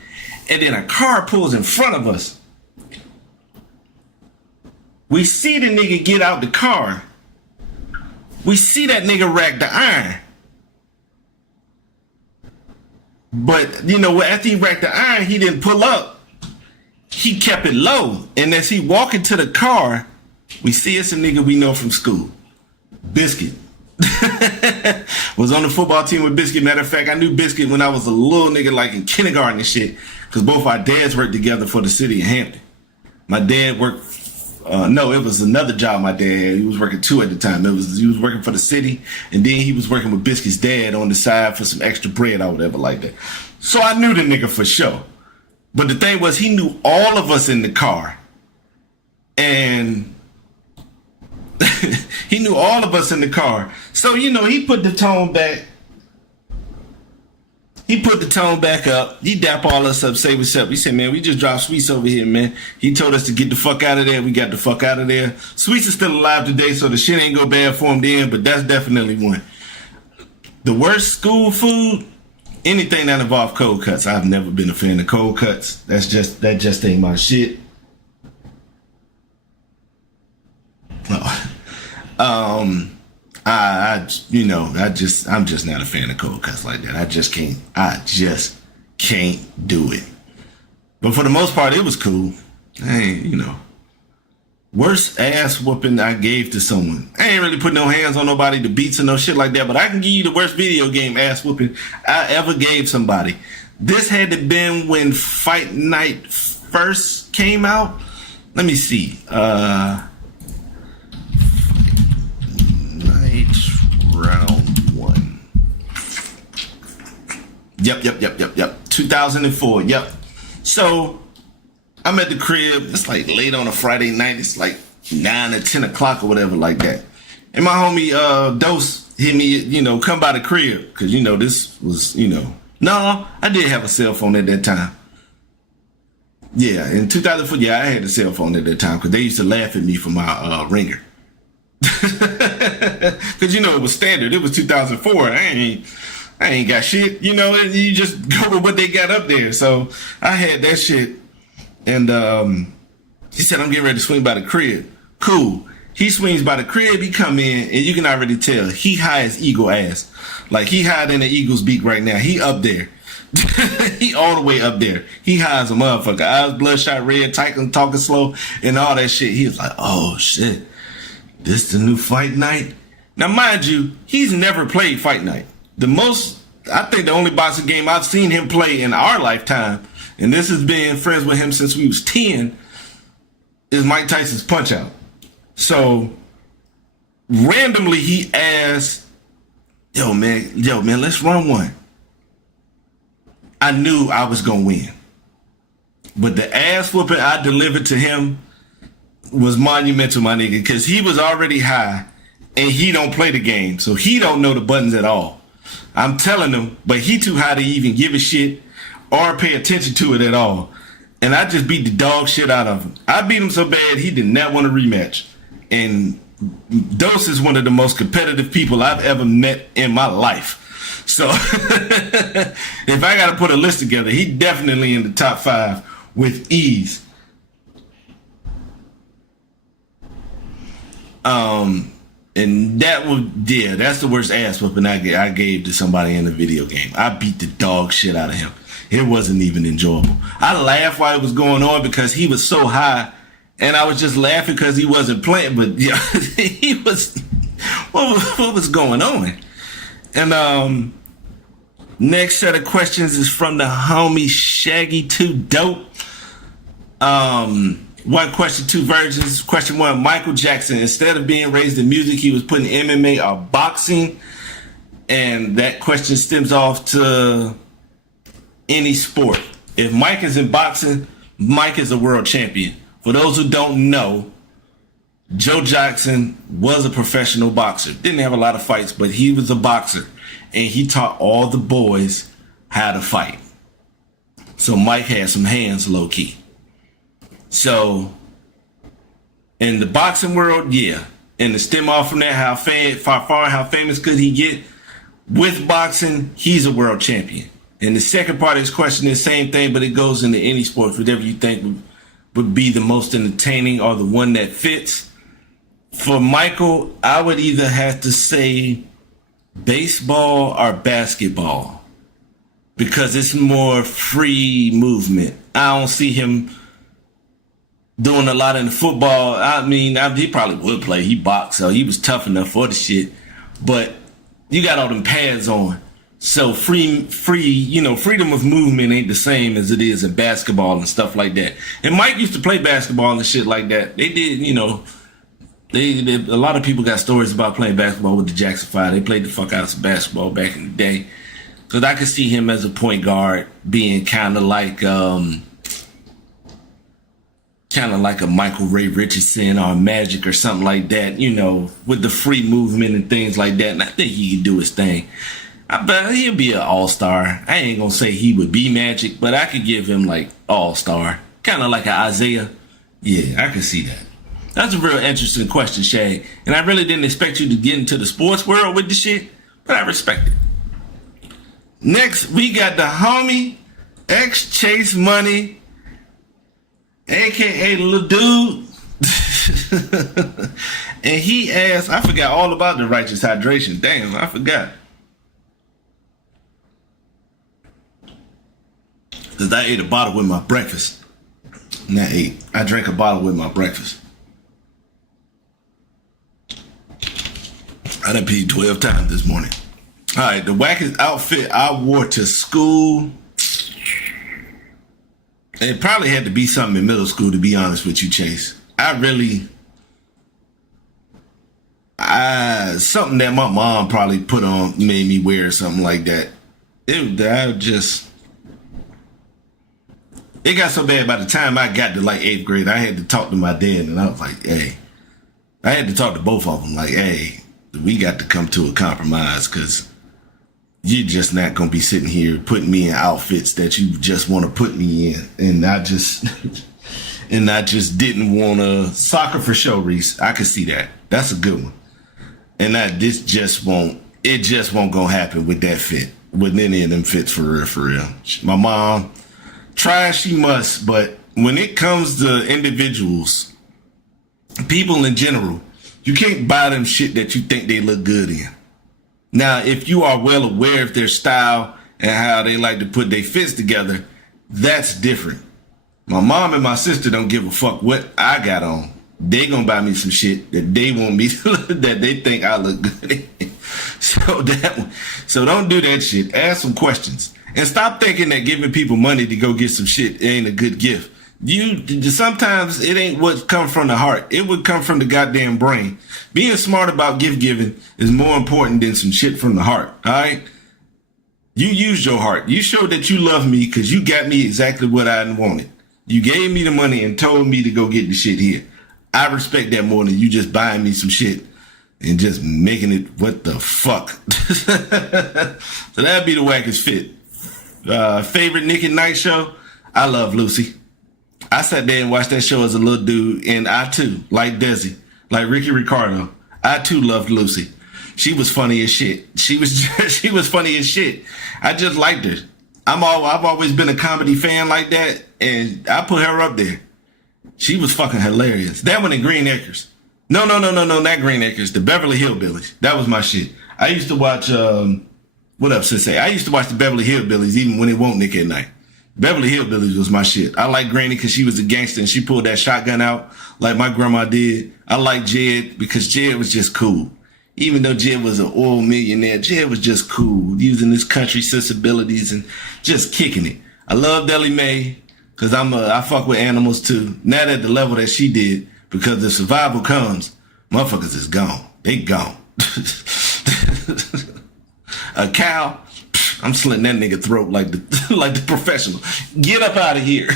And then a car pulls in front of us. We see the nigga get out the car. We see that nigga rack the iron. But, you know, after he racked the iron, he didn't pull up. He kept it low. And as he walked into the car, we see it's a nigga we know from school. Biscuit. Was on the football team with Biscuit. Matter of fact, I knew Biscuit when I was a little nigga, like in kindergarten and shit. Because both our dads worked together for the city of Hampton. My dad worked... no, it was another job my dad had. He was working two at the time. He was working for the city, and then he was working with Biscuit's dad on the side for some extra bread or whatever like that. So I knew the nigga for sure. But the thing was, he knew all of us in the car. And he knew all of us in the car. So, you know, he put the tone back. He put the tone back up. He dap all us up, say what's up. He said, man, we just dropped Sweets over here, man. He told us to get the fuck out of there. We got the fuck out of there. Sweets is still alive today, so the shit ain't go bad for him then, but that's definitely one. The worst school food, anything that involves cold cuts. I've never been a fan of cold cuts. That just ain't my shit. I'm just not a fan of cold cuts like that. I just can't do it. But for the most part, it was cool. Worst ass whooping I gave to someone. I ain't really put no hands on nobody, the beats or no shit like that, but I can give you the worst video game ass whooping I ever gave somebody. This had to been when Fight Night first came out. Let me see. Round 1. Yep. 2004. Yep. So I'm at the crib. It's like late on a Friday night. It's like 9 or 10 o'clock or whatever like that. And my homie Dose hit me, come by the crib. Cause this was, no, I did have a cell phone at that time. Yeah, in 2004, yeah, I had a cell phone at that time because they used to laugh at me for my ringer. Because it was standard. It was 2004. I ain't got shit. You just go with what they got up there. So I had that shit, and he said, "I'm getting ready to swing by the crib." Cool. He swings by the crib. He come in, and you can already tell he high as eagle ass. Like he higher than the eagle's beak right now. He up there. He all the way up there. He high as a motherfucker. Eyes bloodshot red, talking slow, and all that shit. He was like, "Oh shit. This the new Fight Night?" Now, mind you, he's never played Fight Night. I think the only boxing game I've seen him play in our lifetime, and this has been friends with him since we was 10, is Mike Tyson's Punch-Out. So, randomly he asked, yo man, let's run one. I knew I was going to win. But the ass whooping I delivered to him was monumental, my nigga, because he was already high and he don't play the game, so he don't know the buttons at all. I'm telling him, but he too high to even give a shit or pay attention to it at all. And I just beat the dog shit out of him. I beat him so bad he did not want a rematch. And Dose is one of the most competitive people I've ever met in my life. So if I got to put a list together, he definitely in the top 5 with ease. And that was, yeah, that's the worst ass whooping I gave to somebody in a video game. I beat the dog shit out of him. It wasn't even enjoyable. I laughed while it was going on because he was so high, and I was just laughing because he wasn't playing. But yeah, he was. What was going on? And next set of questions is from the homie Shaggy2 Dope. One question, two versions. Question 1, Michael Jackson, instead of being raised in music, he was put in MMA or boxing. And that question stems off to any sport. If Mike is in boxing, Mike is a world champion. For those who don't know, Joe Jackson was a professional boxer. Didn't have a lot of fights, but he was a boxer. And he taught all the boys how to fight. So Mike had some hands low key. So, in the boxing world, yeah. And to stem off from that, how famous could he get? With boxing, he's a world champion. And the second part of his question is the same thing, but it goes into any sport, whatever you think would be the most entertaining or the one that fits. For Michael, I would either have to say baseball or basketball, because it's more free movement. I don't see him doing a lot in football. I mean, he probably would play. He boxed, so he was tough enough for the shit. But you got all them pads on. So freedom of movement ain't the same as it is in basketball and stuff like that. And Mike used to play basketball and shit like that. They did, a lot of people got stories about playing basketball with the Jackson 5. They played the fuck out of some basketball back in the day. Because I could see him as a point guard being kind of like a Michael Ray Richardson or Magic or something like that, with the free movement and things like that. And I think he could do his thing. I bet he'll be an all-star. I ain't going to say he would be Magic, but I could give him like all-star. Kind of like an Isaiah. Yeah, I can see that. That's a real interesting question, Shay. And I really didn't expect you to get into the sports world with the shit, but I respect it. Next, we got the homie X Chase Money, a.k.a. Little Dude. And he asked, I forgot all about the righteous hydration. Damn, I forgot. Because I ate a bottle with my breakfast. I drank a bottle with my breakfast. I done peed 12 times this morning. All right, the wackest outfit I wore to school. It probably had to be something in middle school, to be honest with you, Chase. Something that my mom probably put on, made me wear, something like that. It got so bad by the time I got to like 8th grade, I had to talk to my dad, and I was like, hey. I had to talk to both of them, like, hey, we got to come to a compromise, because you're just not going to be sitting here putting me in outfits that you just want to put me in. And I just didn't want to. Soccer for show, Reese. I could see that. That's a good one. And it just won't go happen with that fit, with any of them fits for real. My mom, try as she must, but when it comes to individuals, people in general, you can't buy them shit that you think they look good in. Now, if you are well aware of their style and how they like to put their fits together, that's different. My mom and my sister don't give a fuck what I got on. They gonna buy me some shit that they want me to that they think I look good in. So don't do that shit. Ask some questions. And stop thinking that giving people money to go get some shit ain't a good gift. Sometimes it ain't what come from the heart. It would come from the goddamn brain. Being smart about gift giving is more important than some shit from the heart. All right. You used your heart. You showed that you love me because you got me exactly what I wanted. You gave me the money and told me to go get the shit here. I respect that more than you just buying me some shit and just making it what the fuck. So that'd be the wackest fit. Favorite Nick at Night show? I love Lucy. I sat there and watched that show as a little dude, and I too, like Desi, like Ricky Ricardo, I too loved Lucy. She was funny as shit. She was funny as shit. I just liked her. I've always been a comedy fan like that, and I put her up there. She was fucking hilarious. That one in Green Acres. No, not Green Acres. The Beverly Hillbillies. That was my shit. I used to watch, what up, Sensei? I used to watch the Beverly Hillbillies even when it won't Nick at Night. Beverly Hillbillies was my shit. I like Granny because she was a gangster and she pulled that shotgun out like my grandma did. I like Jed because Jed was just cool. Even though Jed was an oil millionaire, Jed was just cool, using his country sensibilities and just kicking it. I love Ellie Mae because I fuck with animals too. Not at the level that she did, because if survival comes, motherfuckers is gone. They gone. A cow, I'm slitting that nigga throat like the professional. Get up out of here.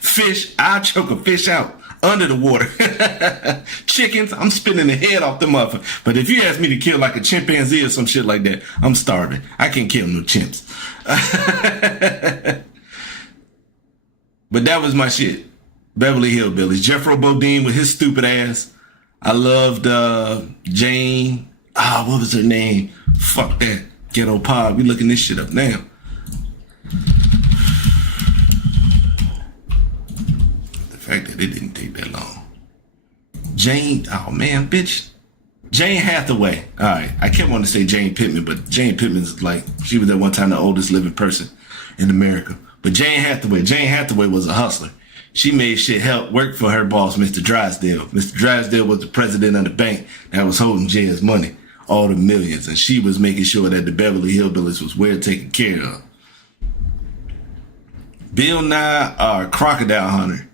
Fish, I'll choke a fish out under the water. Chickens, I'm spinning the head off the motherfucker. But if you ask me to kill like a chimpanzee or some shit like that, I'm starving. I can't kill no chimps. But that was my shit. Beverly Hillbillies. Jeffro Bodine with his stupid ass. I loved Jane. What was her name? Fuck that. Ghetto Pod. We looking this shit up now. The fact that it didn't take that long. Jane. Oh man, bitch. Jane Hathaway. All right. I kept wanting to say Jane Pittman, but Jane Pittman's like, she was at one time the oldest living person in America. But Jane Hathaway was a hustler. She made shit help work for her boss, Mr. Drysdale. Mr. Drysdale was the president of the bank that was holding Jed's money, all the millions. And she was making sure that the Beverly Hillbillies was well taken care of. Bill Nye or Crocodile Hunter?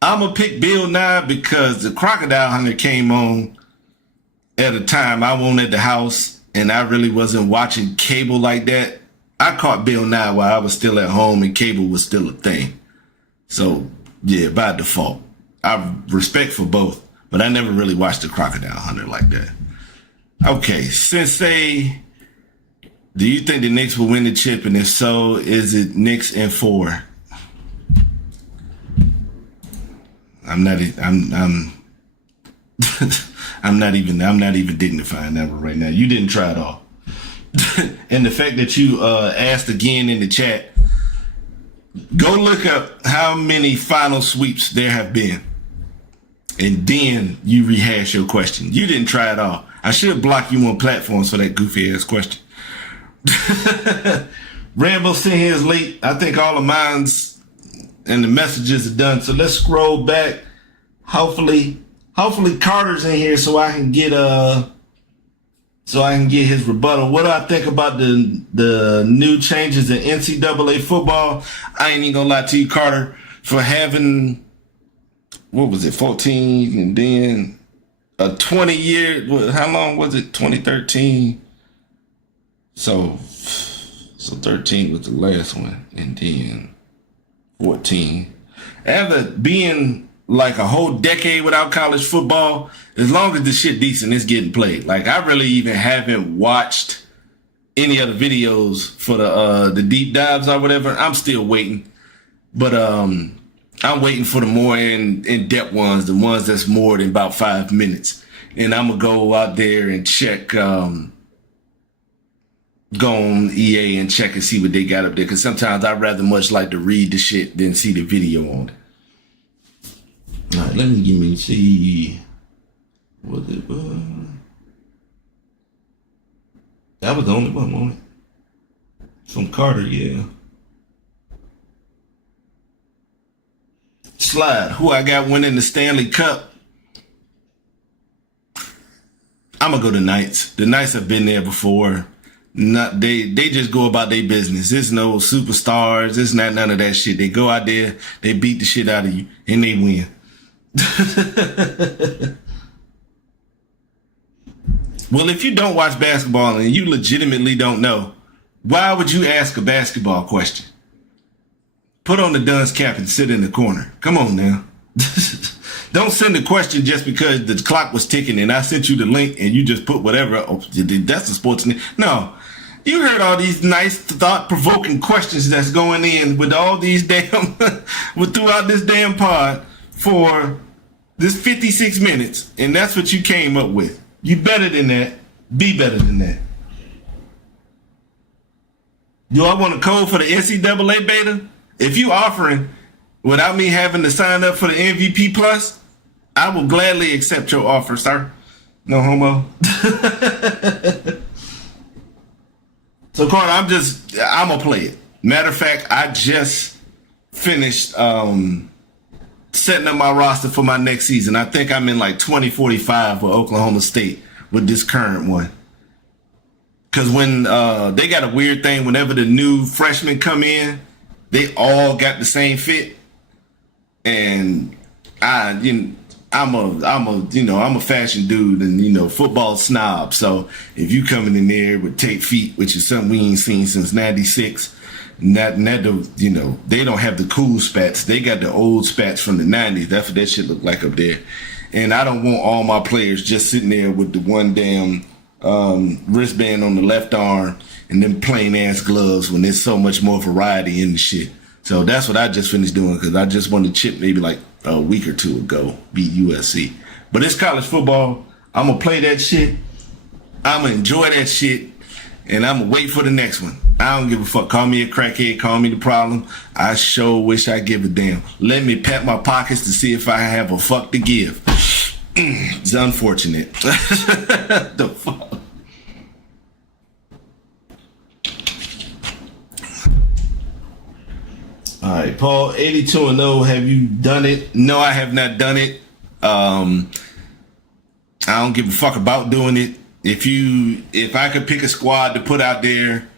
I'm going to pick Bill Nye because the Crocodile Hunter came on at a time I wasn't at the house and I really wasn't watching cable like that. I caught Bill Nye while I was still at home and cable was still a thing. So, yeah, by default. I have respect for both, but I never really watched the Crocodile Hunter like that. Okay, Sensei, do you think the Knicks will win the chip? And if so, is it Knicks in 4? I'm not even dignifying that one right now. You didn't try it all. And the fact that you asked again in the chat, go look up how many final sweeps there have been. And then you rehash your question. You didn't try it all. I should block you on platforms for that goofy ass question. Rambo sitting here is late. I think all of mine's and the messages are done. So let's scroll back. Hopefully Carter's in here so I can get his rebuttal. What do I think about the new changes in NCAA football? I ain't even gonna lie to you, Carter, for having, what was it, 14 and then a 20-year, how long was it? 2013. So 13 was the last one, and then 14. After being like a whole decade without college football, as long as the shit decent, it's getting played. Like, I really even haven't watched any other videos for the deep dives or whatever. I'm still waiting. But I'm waiting for the more in-depth ones, the ones that's more than about 5 minutes. And I'm going to go out there and check, go on EA and check and see what they got up there. Because sometimes I'd rather much like to read the shit than see the video on it. All right, let me see. Was it? That was the only one, wasn't it? From Carter, yeah. Slide. Who I got winning the Stanley Cup? I'm gonna go the Knights. The Knights have been there before. They just go about their business. There's no superstars. There's not none of that shit. They go out there, they beat the shit out of you, and they win. Well, if you don't watch basketball and you legitimately don't know, why would you ask a basketball question? Put on the dunce cap and sit in the corner. Come on now. Don't send a question just because the clock was ticking and I sent you the link and you just put whatever. Oh, that's a sports. No, You heard all these nice, thought-provoking questions that's going in with all these damn, throughout this damn pod for this 56 minutes, and that's what you came up with. You better than that. Be better than that. Do I want a code for the NCAA beta? If you offering without me having to sign up for the MVP Plus, I will gladly accept your offer, sir. No homo. So, Carter, I'm going to play it. Matter of fact, I just finished setting up my roster for my next season. I think I'm in like 2045 with Oklahoma State with this current one. Because when they got a weird thing, whenever the new freshmen come in, they all got the same fit. And I'm a fashion dude and, football snob. So if you coming in there with tape feet, which is something we ain't seen since 96, they don't have the cool spats. They got the old spats from the 90s. That's what that shit look like up there. And I don't want all my players just sitting there with the one damn wristband on the left arm and them plain ass gloves when there's so much more variety in the shit. So that's what I just finished doing because I just won the chip maybe like a week or two ago, beat USC. But it's college football. I'm going to play that shit. I'm going to enjoy that shit. And I'm going to wait for the next one. I don't give a fuck. Call me a crackhead. Call me the problem. I sure wish I give a damn. Let me pat my pockets to see if I have a fuck to give. It's unfortunate. The fuck? All right, Paul, 82-0. Have you done it? No, I have not done it. I don't give a fuck about doing it. If I could pick a squad to put out there,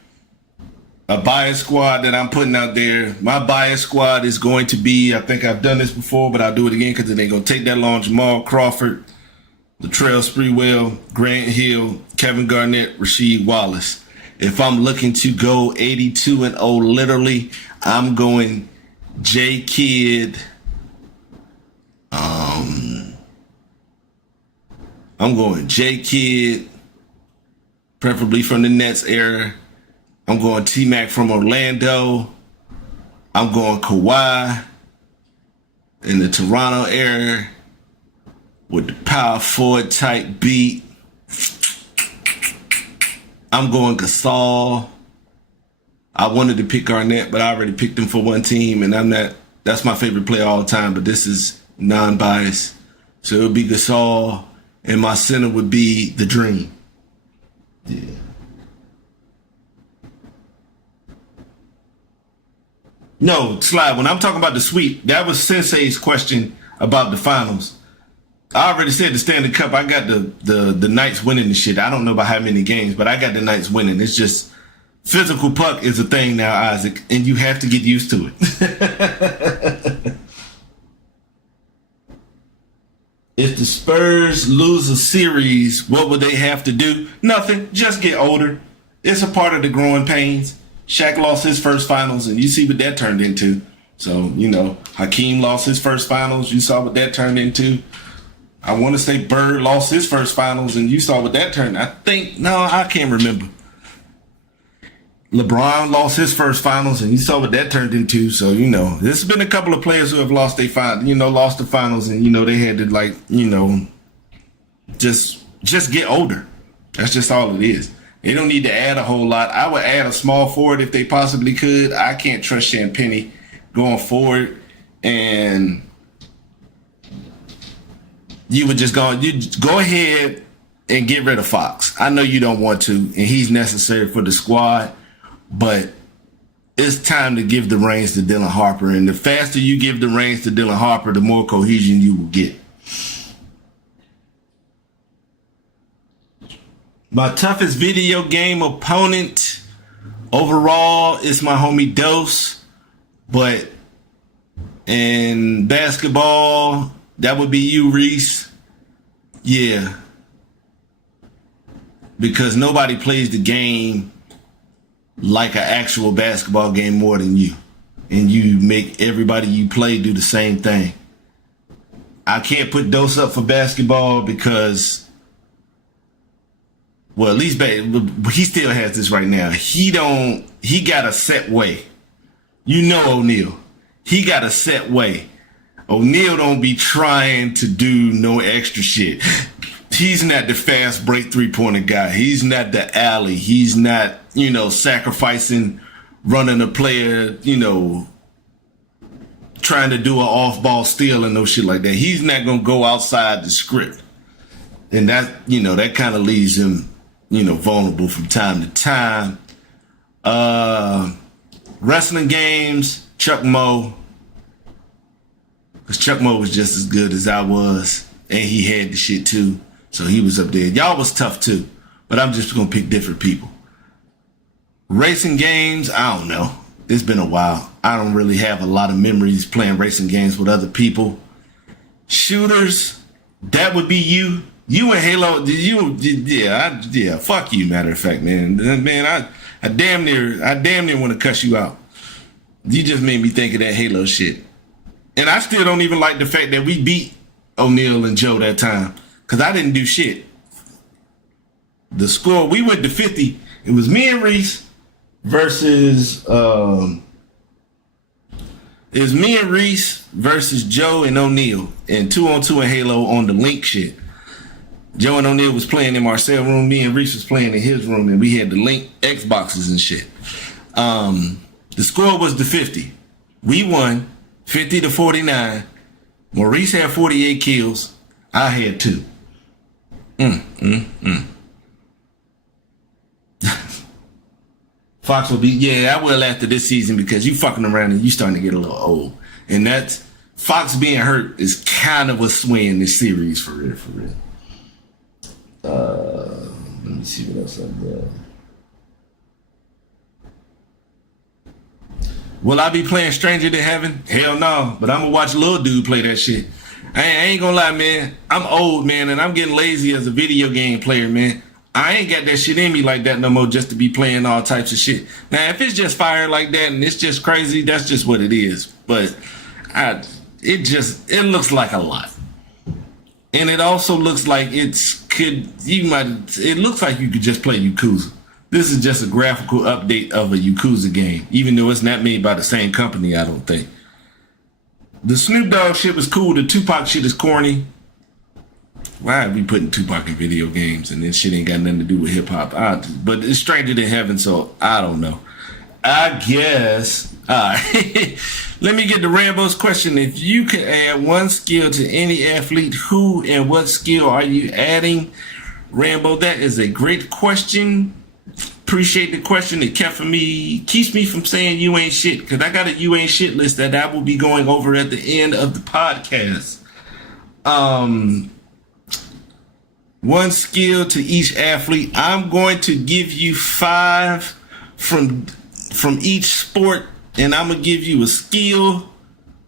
a bias squad that I'm putting out there, my bias squad is going to be, I think I've done this before, but I'll do it again because it ain't going to take that long. Jamal Crawford, Latrell Sprewell, Grant Hill, Kevin Garnett, Rasheed Wallace. If I'm looking to go 82-0, literally, I'm going J Kidd. I'm going J Kidd, preferably from the Nets era. I'm going T-Mac from Orlando. I'm going Kawhi in the Toronto era with the power forward type beat. I'm going Gasol. I wanted to pick Garnett, but I already picked him for one team, and that's my favorite player all the time, but this is non-biased. So it would be Gasol, and my center would be the Dream. Yeah. No, Slide, when I'm talking about the sweep, that was Sensei's question about the finals. I already said the Stanley Cup, I got the Knights winning the shit. I don't know about how many games, but I got the Knights winning. It's just physical puck is a thing now, Isaac, and you have to get used to it. If the Spurs lose a series, what would they have to do? Nothing. Just get older. It's a part of the growing pains. Shaq lost his first finals, and you see what that turned into. So, Hakeem lost his first finals. You saw what that turned into. I want to say Bird lost his first finals, and you saw what that turned. I can't remember. LeBron lost his first finals, and you saw what that turned into. So, there's been a couple of players who have lost their lost the finals, and, they had to, just get older. That's just all it is. They don't need to add a whole lot. I would add a small forward if they possibly could. I can't trust Champagnie going forward. And you would just go ahead and get rid of Fox. I know you don't want to, and he's necessary for the squad, but it's time to give the reins to Dylan Harper. And the faster you give the reins to Dylan Harper, the more cohesion you will get. My toughest video game opponent overall is my homie Dose, but in basketball, that would be you, Reese. Yeah. Because nobody plays the game like an actual basketball game more than you. And you make everybody you play do the same thing. I can't put Dose up for basketball because Well, at least he still has this right now. He got a set way. You know O'Neal. He got a set way. O'Neal don't be trying to do no extra shit. He's not the fast break three-pointer guy. He's not the alley. He's not, sacrificing, running a player, trying to do an off-ball steal and no shit like that. He's not going to go outside the script. And that, that kind of leaves him, vulnerable from time to time. Wrestling games, Chuck Moe. Because Chuck Moe was just as good as I was. And he had the shit too. So he was up there. Y'all was tough too. But I'm just going to pick different people. Racing games, I don't know. It's been a while. I don't really have a lot of memories playing racing games with other people. Shooters, that would be you. You and Halo, yeah, fuck you, matter of fact, man. Man, I damn near want to cuss you out. You just made me think of that Halo shit. And I still don't even like the fact that we beat O'Neal and Joe that time. Because I didn't do shit. The score, we went to 50. It was me and Reese versus Joe and O'Neal. And 2-on-2 and Halo on the link shit. Joe and O'Neal was playing in Marcel room. Me and Reese was playing in his room. And we had the link Xboxes and shit. The score was the 50. We won 50-49. Maurice had 48 kills. I had 2. Fox will be, I will after this season because you fucking around and you starting to get a little old. And that's, Fox being hurt is kind of a swing in this series for real. Let me see what else I've got. Will I be playing Stranger Than Heaven? Hell no. But I'm going to watch Lil Dude play that shit. I ain't going to lie, man. I'm old, man, and I'm getting lazy as a video game player, man. I ain't got that shit in me like that no more just to be playing all types of shit. Now, if it's just fire like that and it's just crazy, that's just what it is. But it looks like a lot. And it also looks like it looks like you could just play Yakuza. This is just a graphical update of a Yakuza game, even though it's not made by the same company, I don't think. The Snoop Dogg shit was cool. The Tupac shit is corny. Why are we putting Tupac in video games and this shit ain't got nothing to do with hip hop? But it's Stranger Than Heaven, so I don't know. I guess. Let me get to Rambo's question. If you could add one skill to any athlete, who and what skill are you adding? Rambo, that is a great question. Appreciate the question. It keeps me from saying you ain't shit, because I got a you ain't shit list that I will be going over at the end of the podcast. One skill to each athlete. I'm going to give you 5 from each sport, and I'm gonna give you a skill.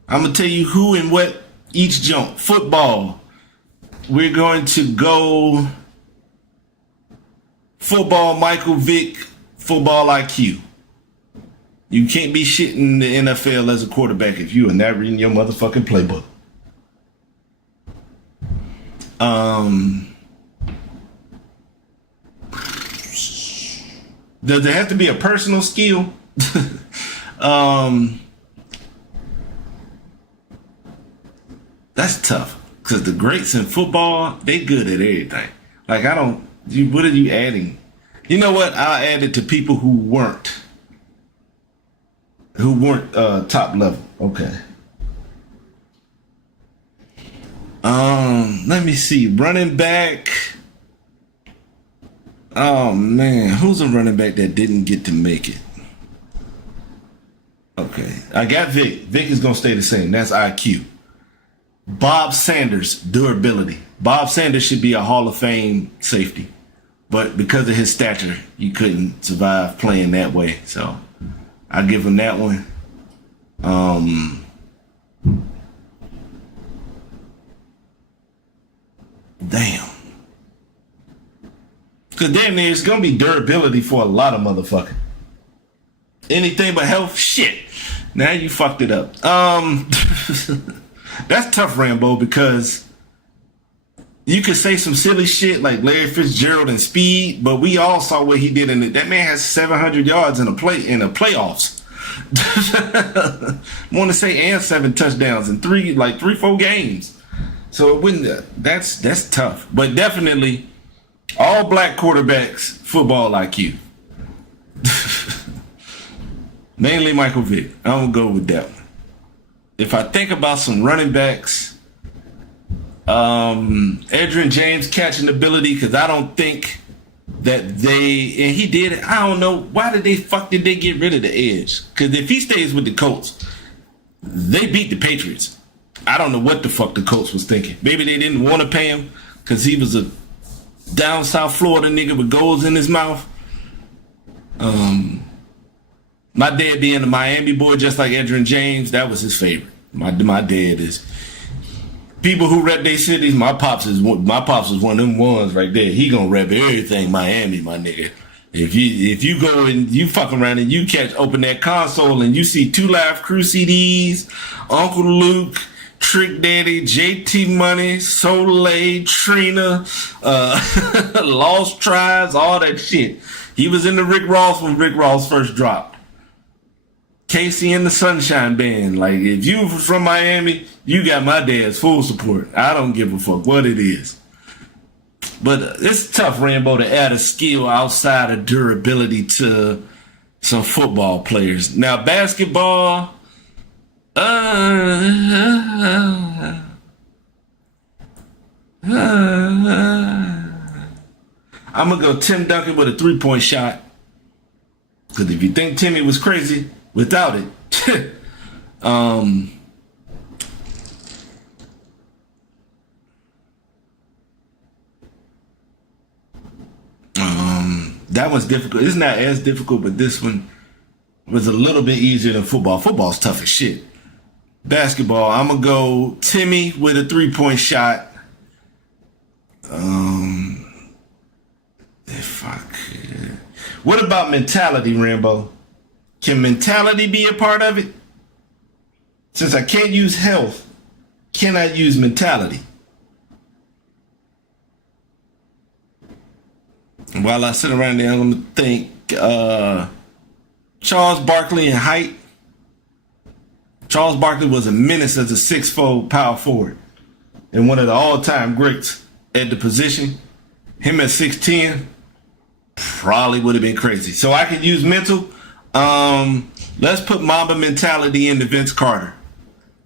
I'm gonna tell you who and what each jump. Football. We're going to go football, Michael Vick, football IQ. You can't be shit in the NFL as a quarterback if you are not reading your motherfucking playbook. Does there have to be a personal skill? That's tough, because the greats in football, they good at everything. Like, what are you adding? You know what? I'll add it to people who weren't top level. Okay. Let me see. Running back. Oh man, who's a running back that didn't get to make it? Okay, I got Vic. Vic is gonna stay the same. That's IQ. Bob Sanders, durability. Bob Sanders should be a Hall of Fame safety, but because of his stature, he couldn't survive playing that way. So I give him that one. Damn. Because damn near it's going to be durability for a lot of motherfuckers. Anything but health? Shit. Now you fucked it up. That's tough, Rambo, because You could say some silly shit like Larry Fitzgerald and speed, but we all saw what he did in it. That man has 700 yards in the playoffs. Want to say, and 7 touchdowns in 4 games. So it wouldn't. That's tough, but definitely all black quarterbacks football IQ. Mainly Michael Vick. I'm gonna go with that one. If I think about some running backs. Edgerrin James catching ability, because I don't think that and he did it. I don't know why did they get rid of the edge? Because if he stays with the Colts, they beat the Patriots. I don't know what the fuck the Colts was thinking. Maybe they didn't want to pay him because he was a down South Florida nigga with goals in his mouth. My dad being a Miami boy, just like Edgerrin James, that was his favorite. My dad is. People who rep their cities, my pops is one of them ones right there. He gonna rep everything Miami, my nigga. If you go and you fuck around and you open that console and you see 2 Live Crew CDs, Uncle Luke, Trick Daddy, JT Money, Soleil, Trina, Lost Tribes, all that shit. He was in the Rick Ross when Rick Ross first dropped. Casey and the Sunshine Band. Like, if you from Miami, you got my dad's full support. I don't give a fuck what it is. But it's tough, Rambo, to add a skill outside of durability to some football players. Now, basketball, I'm going to go Tim Duncan with a 3-point shot. Because if you think Timmy was crazy, without it, that one's difficult. It's not as difficult, but this one was a little bit easier than football. Football's tough as shit. Basketball, I'm gonna go Timmy with a 3-point shot. If I could, what about mentality, Rambo? Can mentality be a part of it? Since I can't use health, can I use mentality? And while I sit around there, I'm going to think Charles Barkley in height. Charles Barkley was a menace as a 6'4" power forward and one of the all-time greats at the position. Him at 6'10", probably would have been crazy. So I could use mental. Let's put Mamba mentality into Vince Carter,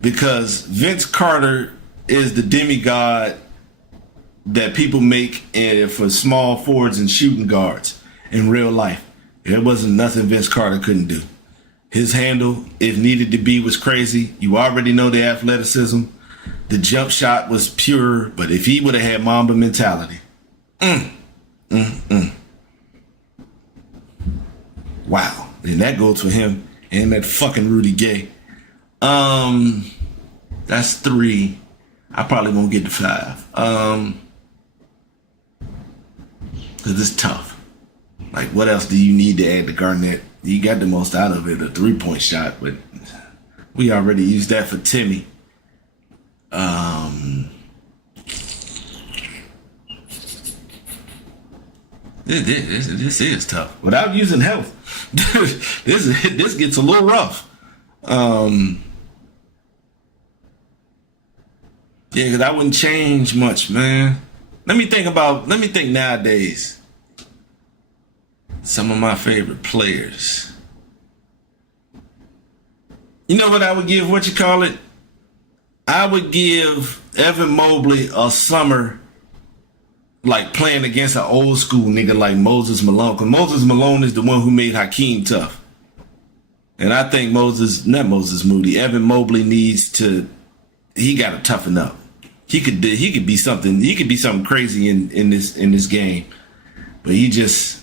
because Vince Carter is the demigod that people make for small forwards and shooting guards in real life. There wasn't nothing Vince Carter couldn't do. His handle, if needed to be, was crazy. You already know the athleticism. The jump shot was pure, but if he would have had Mamba mentality, wow. And that goes for him and that fucking Rudy Gay. That's 3. I probably won't get to 5. Because it's tough. Like, what else do you need to add to Garnett? You got the most out of it, a 3-point shot, but we already used that for Timmy. This is tough. Without using health, this gets a little rough. Yeah, because I wouldn't change much, man. Let me think nowadays. Some of my favorite players. You know what I would give? I would give Evan Mobley a summer, like playing against an old school nigga like Moses Malone. Because Moses Malone is the one who made Hakeem tough. And I think Evan Mobley he got to toughen up. He could be something crazy in this game. But he just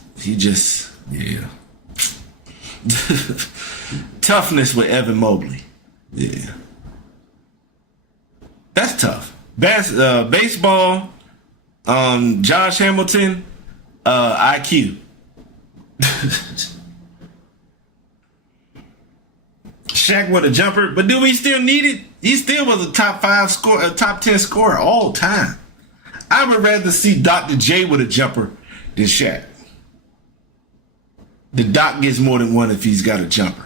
yeah. Toughness with Evan Mobley. Yeah. That's tough. Baseball, Josh Hamilton, IQ. Shaq with a jumper, but do we still need it? He still was a top 10 scorer all time. I would rather see Dr. J with a jumper than Shaq. The Doc gets more than one if he's got a jumper.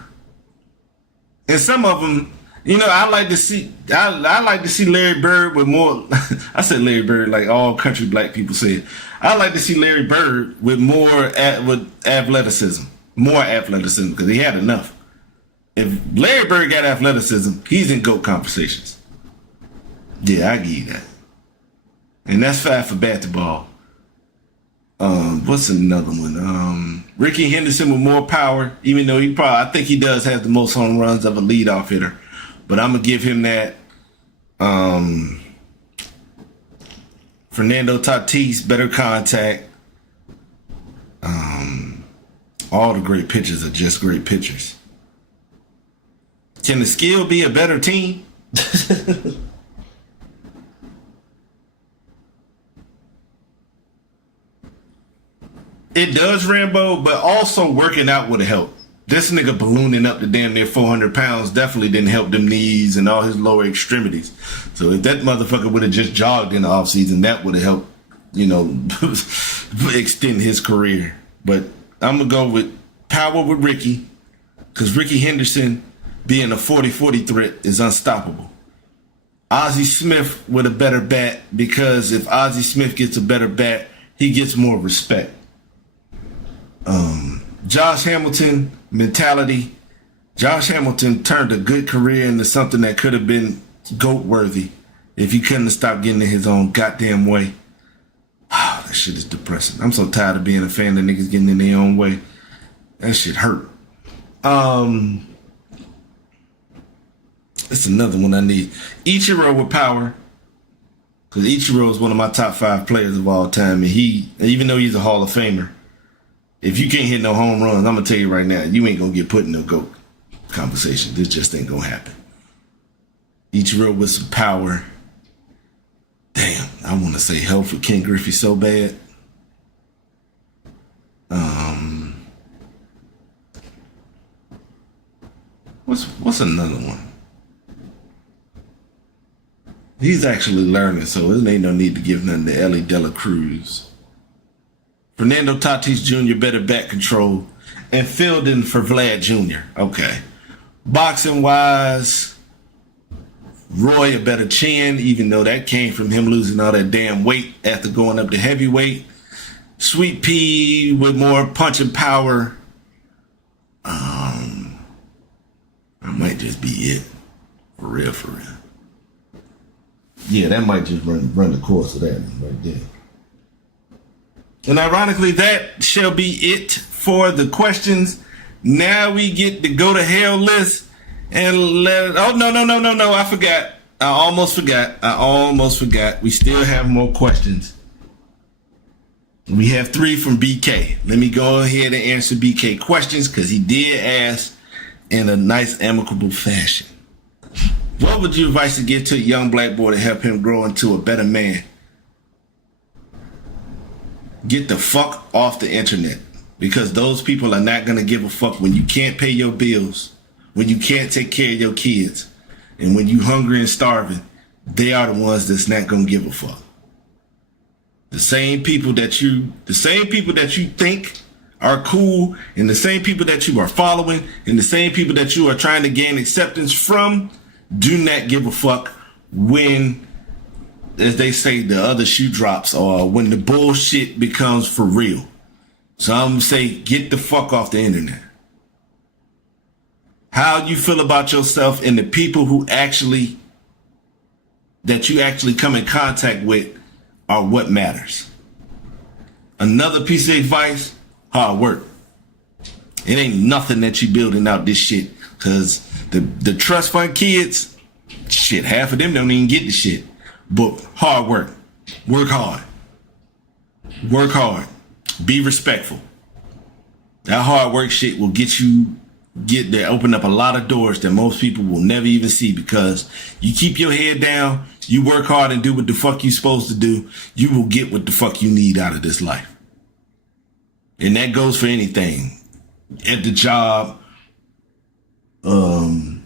And some of them, you know, I like to see Larry Bird with more. I said Larry Bird like all country black people say it. I like to see Larry Bird with with athleticism, more athleticism, because he had enough. If Larry Bird got athleticism, he's in GOAT conversations. Yeah, I give you that. And that's 5 for basketball. What's another one? Ricky Henderson with more power, even though I think he does have the most home runs of a leadoff hitter. But I'm gonna give him that. Fernando Tatis, better contact. All the great pitchers are just great pitchers. Can the skill be a better team? It does, Rambo, but also working out would have helped. This nigga ballooning up to damn near 400 pounds definitely didn't help them knees and all his lower extremities. So if that motherfucker would have just jogged in the offseason, that would have helped, you know, extend his career. But I'm going to go with power with Ricky, because Ricky Henderson being a 40-40 threat is unstoppable. Ozzie Smith with a better bat, because if Ozzie Smith gets a better bat, he gets more respect. Josh Hamilton mentality. Josh Hamilton turned a good career into something that could have been GOAT worthy if he couldn't have stopped getting in his own goddamn way. That shit is depressing. I'm so tired of being a fan of niggas getting in their own way. That shit hurt. It's another one I need. Ichiro with power. Because Ichiro is one of my top 5 players of all time. And even though he's a Hall of Famer, if you can't hit no home runs, I'm going to tell you right now, you ain't going to get put in no GOAT conversation. This just ain't going to happen. Ichiro with some power. Damn, I want to say hell for Ken Griffey so bad. What's another one? He's actually learning, so there ain't no need to give nothing to Ellie Dela Cruz. Fernando Tatis Jr. better bat control, and fielding for Vlad Jr. Okay. Boxing wise, Roy a better chin, even though that came from him losing all that damn weight after going up to heavyweight. Sweet Pea with more punch and power. That might just be it. For real, for real. Yeah, that might just run the course of that one right there. And ironically, that shall be it for the questions. Now we get the go to hell list and no, I forgot. I almost forgot. We still have more questions. We have 3 from BK. Let me go ahead and answer BK questions, because he did ask in a nice amicable fashion. What would you advise to give to a young black boy to help him grow into a better man? Get the fuck off the internet, because those people are not going to give a fuck when you can't pay your bills, when you can't take care of your kids, and when you hungry and starving. They are the ones that's not going to give a fuck. The same people that you think are cool, and the same people that you are following, and the same people that you are trying to gain acceptance from, do not give a fuck when, as they say, the other shoe drops, or when the bullshit becomes for real. So I'm gonna say, get the fuck off the internet. How you feel about yourself and the people that you actually come in contact with are what matters. Another piece of advice: hard work. It ain't nothing that you building out this shit, because the trust fund kids, shit, half of them don't even get the shit. But hard work. Work hard. Work hard. Be respectful. That hard work shit will open up a lot of doors that most people will never even see, because you keep your head down, you work hard and do what the fuck you supposed to do, you will get what the fuck you need out of this life. And that goes for anything. At the job.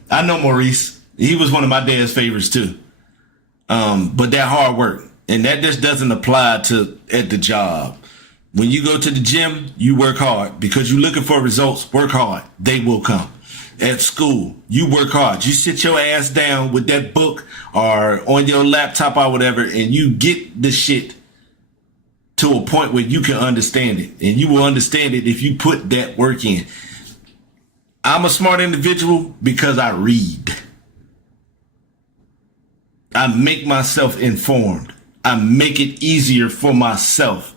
I know Maurice. He was one of my dad's favorites too. But that hard work. And that just doesn't apply to at the job. When you go to the gym, you work hard because you're looking for results. Work hard. They will come. At school, you work hard. You sit your ass down with that book or on your laptop or whatever, and you get the shit to a point where you can understand it. And you will understand it if you put that work in. I'm a smart individual because I read. I make myself informed. I make it easier for myself.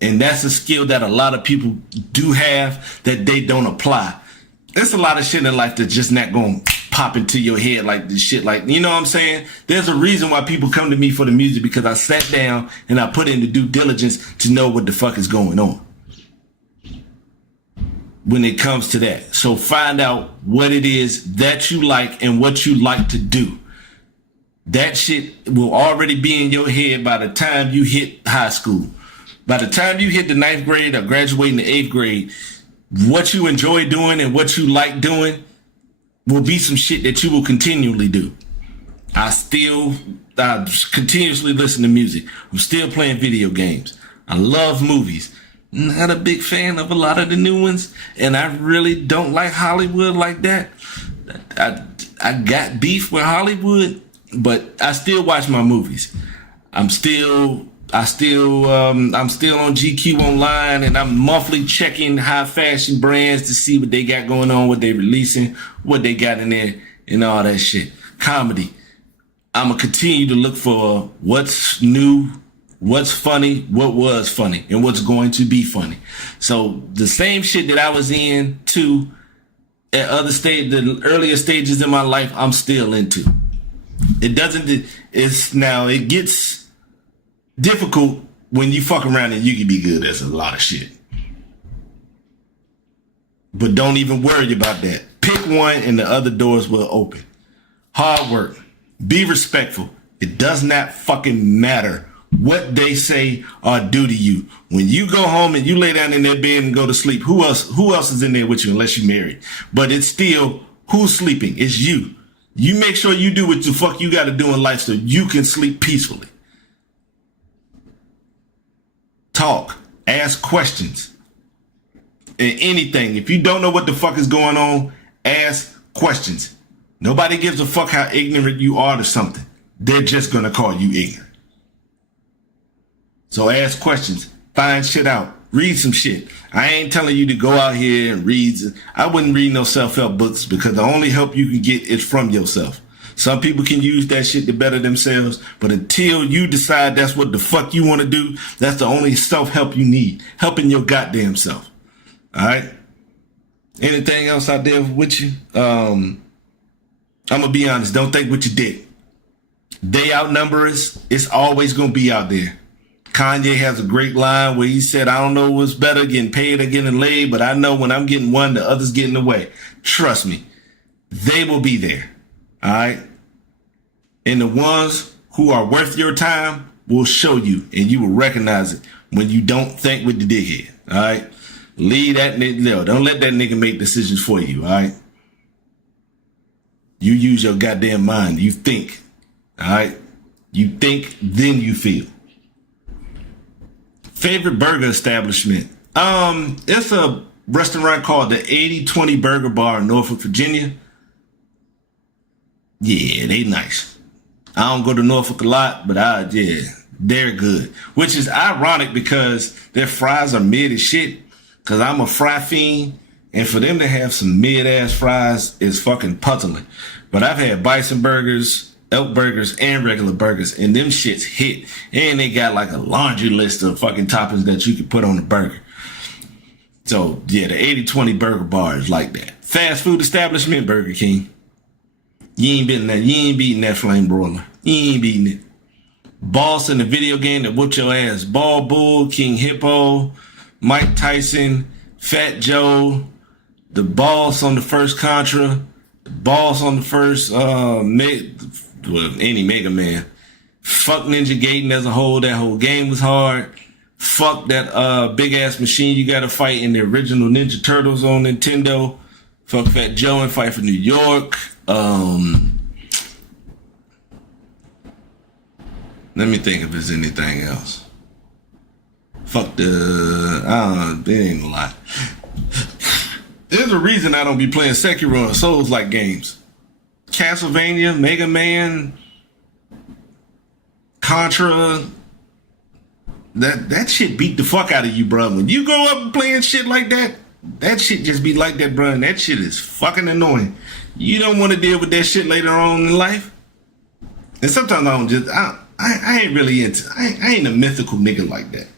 And that's a skill that a lot of people do have that they don't apply. There's a lot of shit in life that's just not going to pop into your head like this shit. Like, you know what I'm saying? There's a reason why people come to me for the music, because I sat down and I put in the due diligence to know what the fuck is going on when it comes to that. So find out what it is that you like and what you like to do. That shit will already be in your head by the time you hit high school. By the time you hit the 9th grade or graduating the 8th grade, what you enjoy doing and what you like doing will be some shit that you will continually do. I continuously listen to music. I'm still playing video games. I love movies. Not a big fan of a lot of the new ones, and I really don't like Hollywood like that. I got beef with Hollywood, but I still watch my movies. I'm still on GQ online, and I'm monthly checking high fashion brands to see what they got going on, what they releasing, what they got in there, and all that shit. Comedy. I'm going to continue to look for what's new, what's funny, what was funny, and what's going to be funny. So the same shit that I was in too at the earlier stages in my life, I'm still into. It gets difficult when you fuck around and you can be good at a lot of shit. But don't even worry about that. Pick one and the other doors will open. Hard work. Be respectful. It does not fucking matter what they say or do to you. When you go home and you lay down in that bed and go to sleep, who else is in there with you unless you're married? But it's still, who's sleeping? It's you. You make sure you do what the fuck you got to do in life so you can sleep peacefully. Talk. Ask questions. And anything. If you don't know what the fuck is going on, ask questions. Nobody gives a fuck how ignorant you are to something. They're just going to call you ignorant. So ask questions. Find shit out. Read some shit. I ain't telling you to go out here and read. I wouldn't read no self-help books because the only help you can get is from yourself. Some people can use that shit to better themselves, but until you decide that's what the fuck you want to do, that's the only self-help you need. Helping your goddamn self. All right? Anything else out there with you? I'm going to be honest. Don't think what you did. They outnumber us. It's always going to be out there. Kanye has a great line where he said, I don't know what's better, getting paid or getting laid, but I know when I'm getting one, the other's getting away. Trust me. They will be there. All right? And the ones who are worth your time will show you, and you will recognize it when you don't think with the dickhead. All right? Leave that nigga. No, don't let that nigga make decisions for you. All right? You use your goddamn mind. You think. All right? You think, then you feel. Favorite burger establishment. It's a restaurant called the 80/20 Burger Bar in Norfolk, Virginia. Yeah, they nice. I don't go to Norfolk a lot, but they're good. Which is ironic because their fries are mid as shit. Cause I'm a fry fiend, and for them to have some mid-ass fries is fucking puzzling. But I've had bison burgers, elk burgers, and regular burgers, and them shits hit. And they got like a laundry list of fucking toppings that you can put on the burger. So yeah, the 80/20 Burger Bar is like that. Fast food establishment, Burger King. You ain't beating that flame broiler. You ain't beating it. Boss in the video game that whooped your ass. Ball Bull, King Hippo, Mike Tyson, Fat Joe, the boss on the first Contra, the boss on the first any Mega Man. Fuck Ninja Gaiden as a whole. That whole game was hard. Fuck that big ass machine you gotta fight in the original Ninja Turtles on Nintendo. Fuck Fat Joe and Fight for New York. Let me think if there's anything else. Fuck it ain't a lot. There's a reason I don't be playing Sekiro and Souls-like games. Castlevania, Mega Man, Contra. That shit beat the fuck out of you, bro. When you go up playing shit like that, that shit just be like that, bro. And that shit is fucking annoying. You don't want to deal with that shit later on in life. And sometimes I don't just, I ain't really into, I ain't a mythical nigga like that.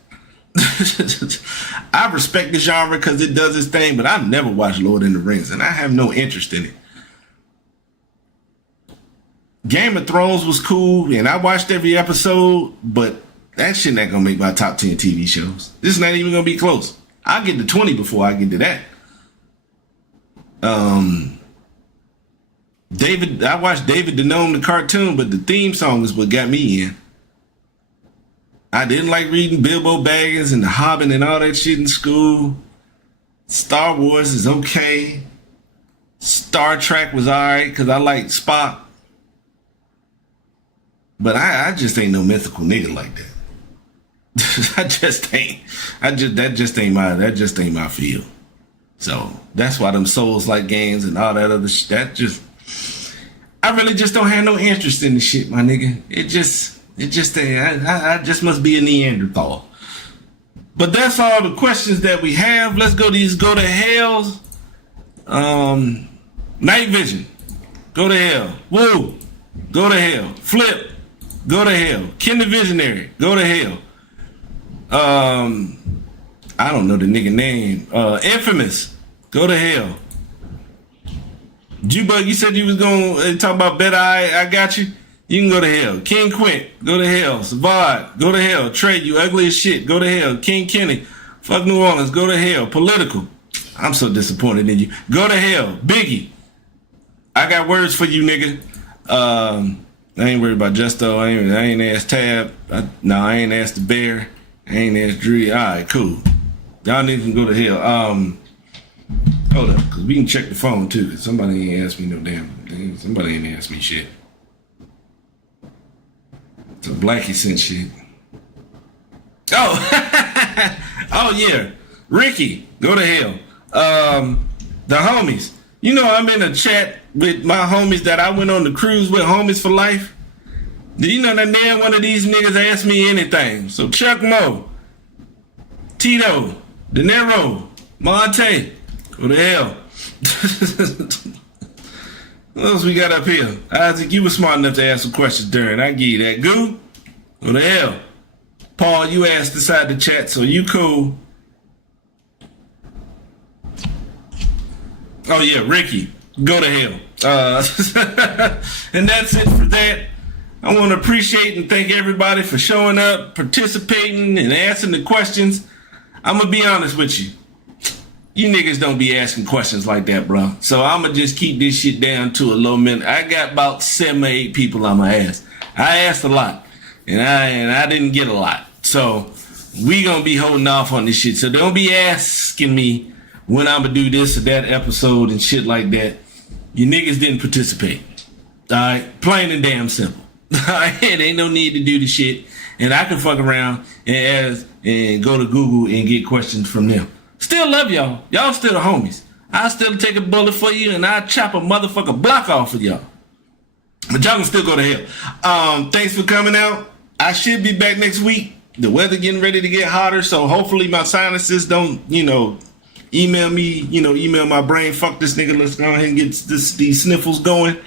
I respect the genre because it does its thing, but I've never watched Lord of the Rings, and I have no interest in it. Game of Thrones was cool, and I watched every episode, but that shit not gonna make my top 10 TV shows. This is not even gonna be close. I'll get to 20 before I get to that. I watched David the Gnome, the cartoon, but the theme song is what got me in. I didn't like reading Bilbo Baggins and The Hobbit and all that shit in school. Star Wars is okay. Star Trek was alright because I like Spock. But I just ain't no mythical nigga like that. That just ain't my field. So that's why them Souls-like games and all that other shit, I really just don't have no interest in the shit, my nigga. I just must be a Neanderthal. But that's all the questions that we have. Let's go to hells. Night Vision, go to hell. Woo, go to hell. Flip, go to hell. Ken the Visionary, go to hell. I don't know the nigga name. Infamous, go to hell. Jubug, you said you was gonna talk about Better I got you. You can go to hell. King Quint, go to hell. Savad, go to hell. Trey, you ugly as shit, go to hell. King Kenny, fuck New Orleans, go to hell. Political, I'm so disappointed in you. Go to hell. Biggie, I got words for you, nigga. I ain't worried about Justo. I ain't asked Tab. I ain't asked the Bear. I ain't asked Dree. Alright, cool. Y'all niggas can go to hell. Hold up, cause we can check the phone too, cause somebody ain't asked me no damn thing. Somebody ain't asked me shit. So Blackie sent shit. Oh, oh yeah. Ricky, go to hell. The homies. You know, I'm in a chat with my homies that I went on the cruise with, Homies for Life. Do you know that damn one of these niggas asked me anything? So Chuck Moe, Tito, De Niro, Monte, go to hell. What else we got up here? Isaac, you were smart enough to ask some questions during. I give you that. Goo, go to hell. Paul, you asked inside the chat, so you cool. Oh yeah, Ricky, go to hell. And that's it for that. I want to appreciate and thank everybody for showing up, participating, and answering the questions. I'm going to be honest with you. You niggas don't be asking questions like that, bro. So I'm going to just keep this shit down to a low minute. I got about 7 or 8 people I'm going to ask. I asked a lot, and I didn't get a lot. So we going to be holding off on this shit. So don't be asking me when I'm going to do this or that episode and shit like that. You niggas didn't participate. All right? Plain and damn simple. It ain't no need to do the shit, and I can fuck around and ask and go to Google and get questions from them. Still love y'all. Y'all still the homies. I'll still take a bullet for you, and I'll chop a motherfucker block off for y'all. But y'all can still go to hell. Thanks for coming out. I should be back next week. The weather getting ready to get hotter, so hopefully my sinuses don't, email me, email my brain. Fuck this nigga. Let's go ahead and get these sniffles going.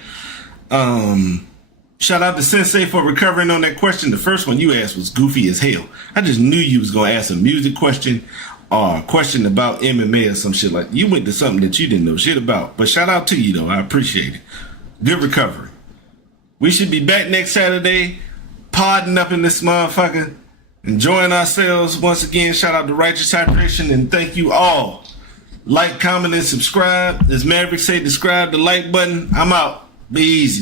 Shout out to Sensei for recovering on that question. The first one you asked was goofy as hell. I just knew you was going to ask a music question or a question about MMA or some shit like that. You went to something that you didn't know shit about. But shout out to you, though. I appreciate it. Good recovery. We should be back next Saturday, podding up in this motherfucker, enjoying ourselves. Once again, shout out to Righteous Hydration, and thank you all. Like, comment, and subscribe. As Maverick say, subscribe the like button. I'm out. Be easy.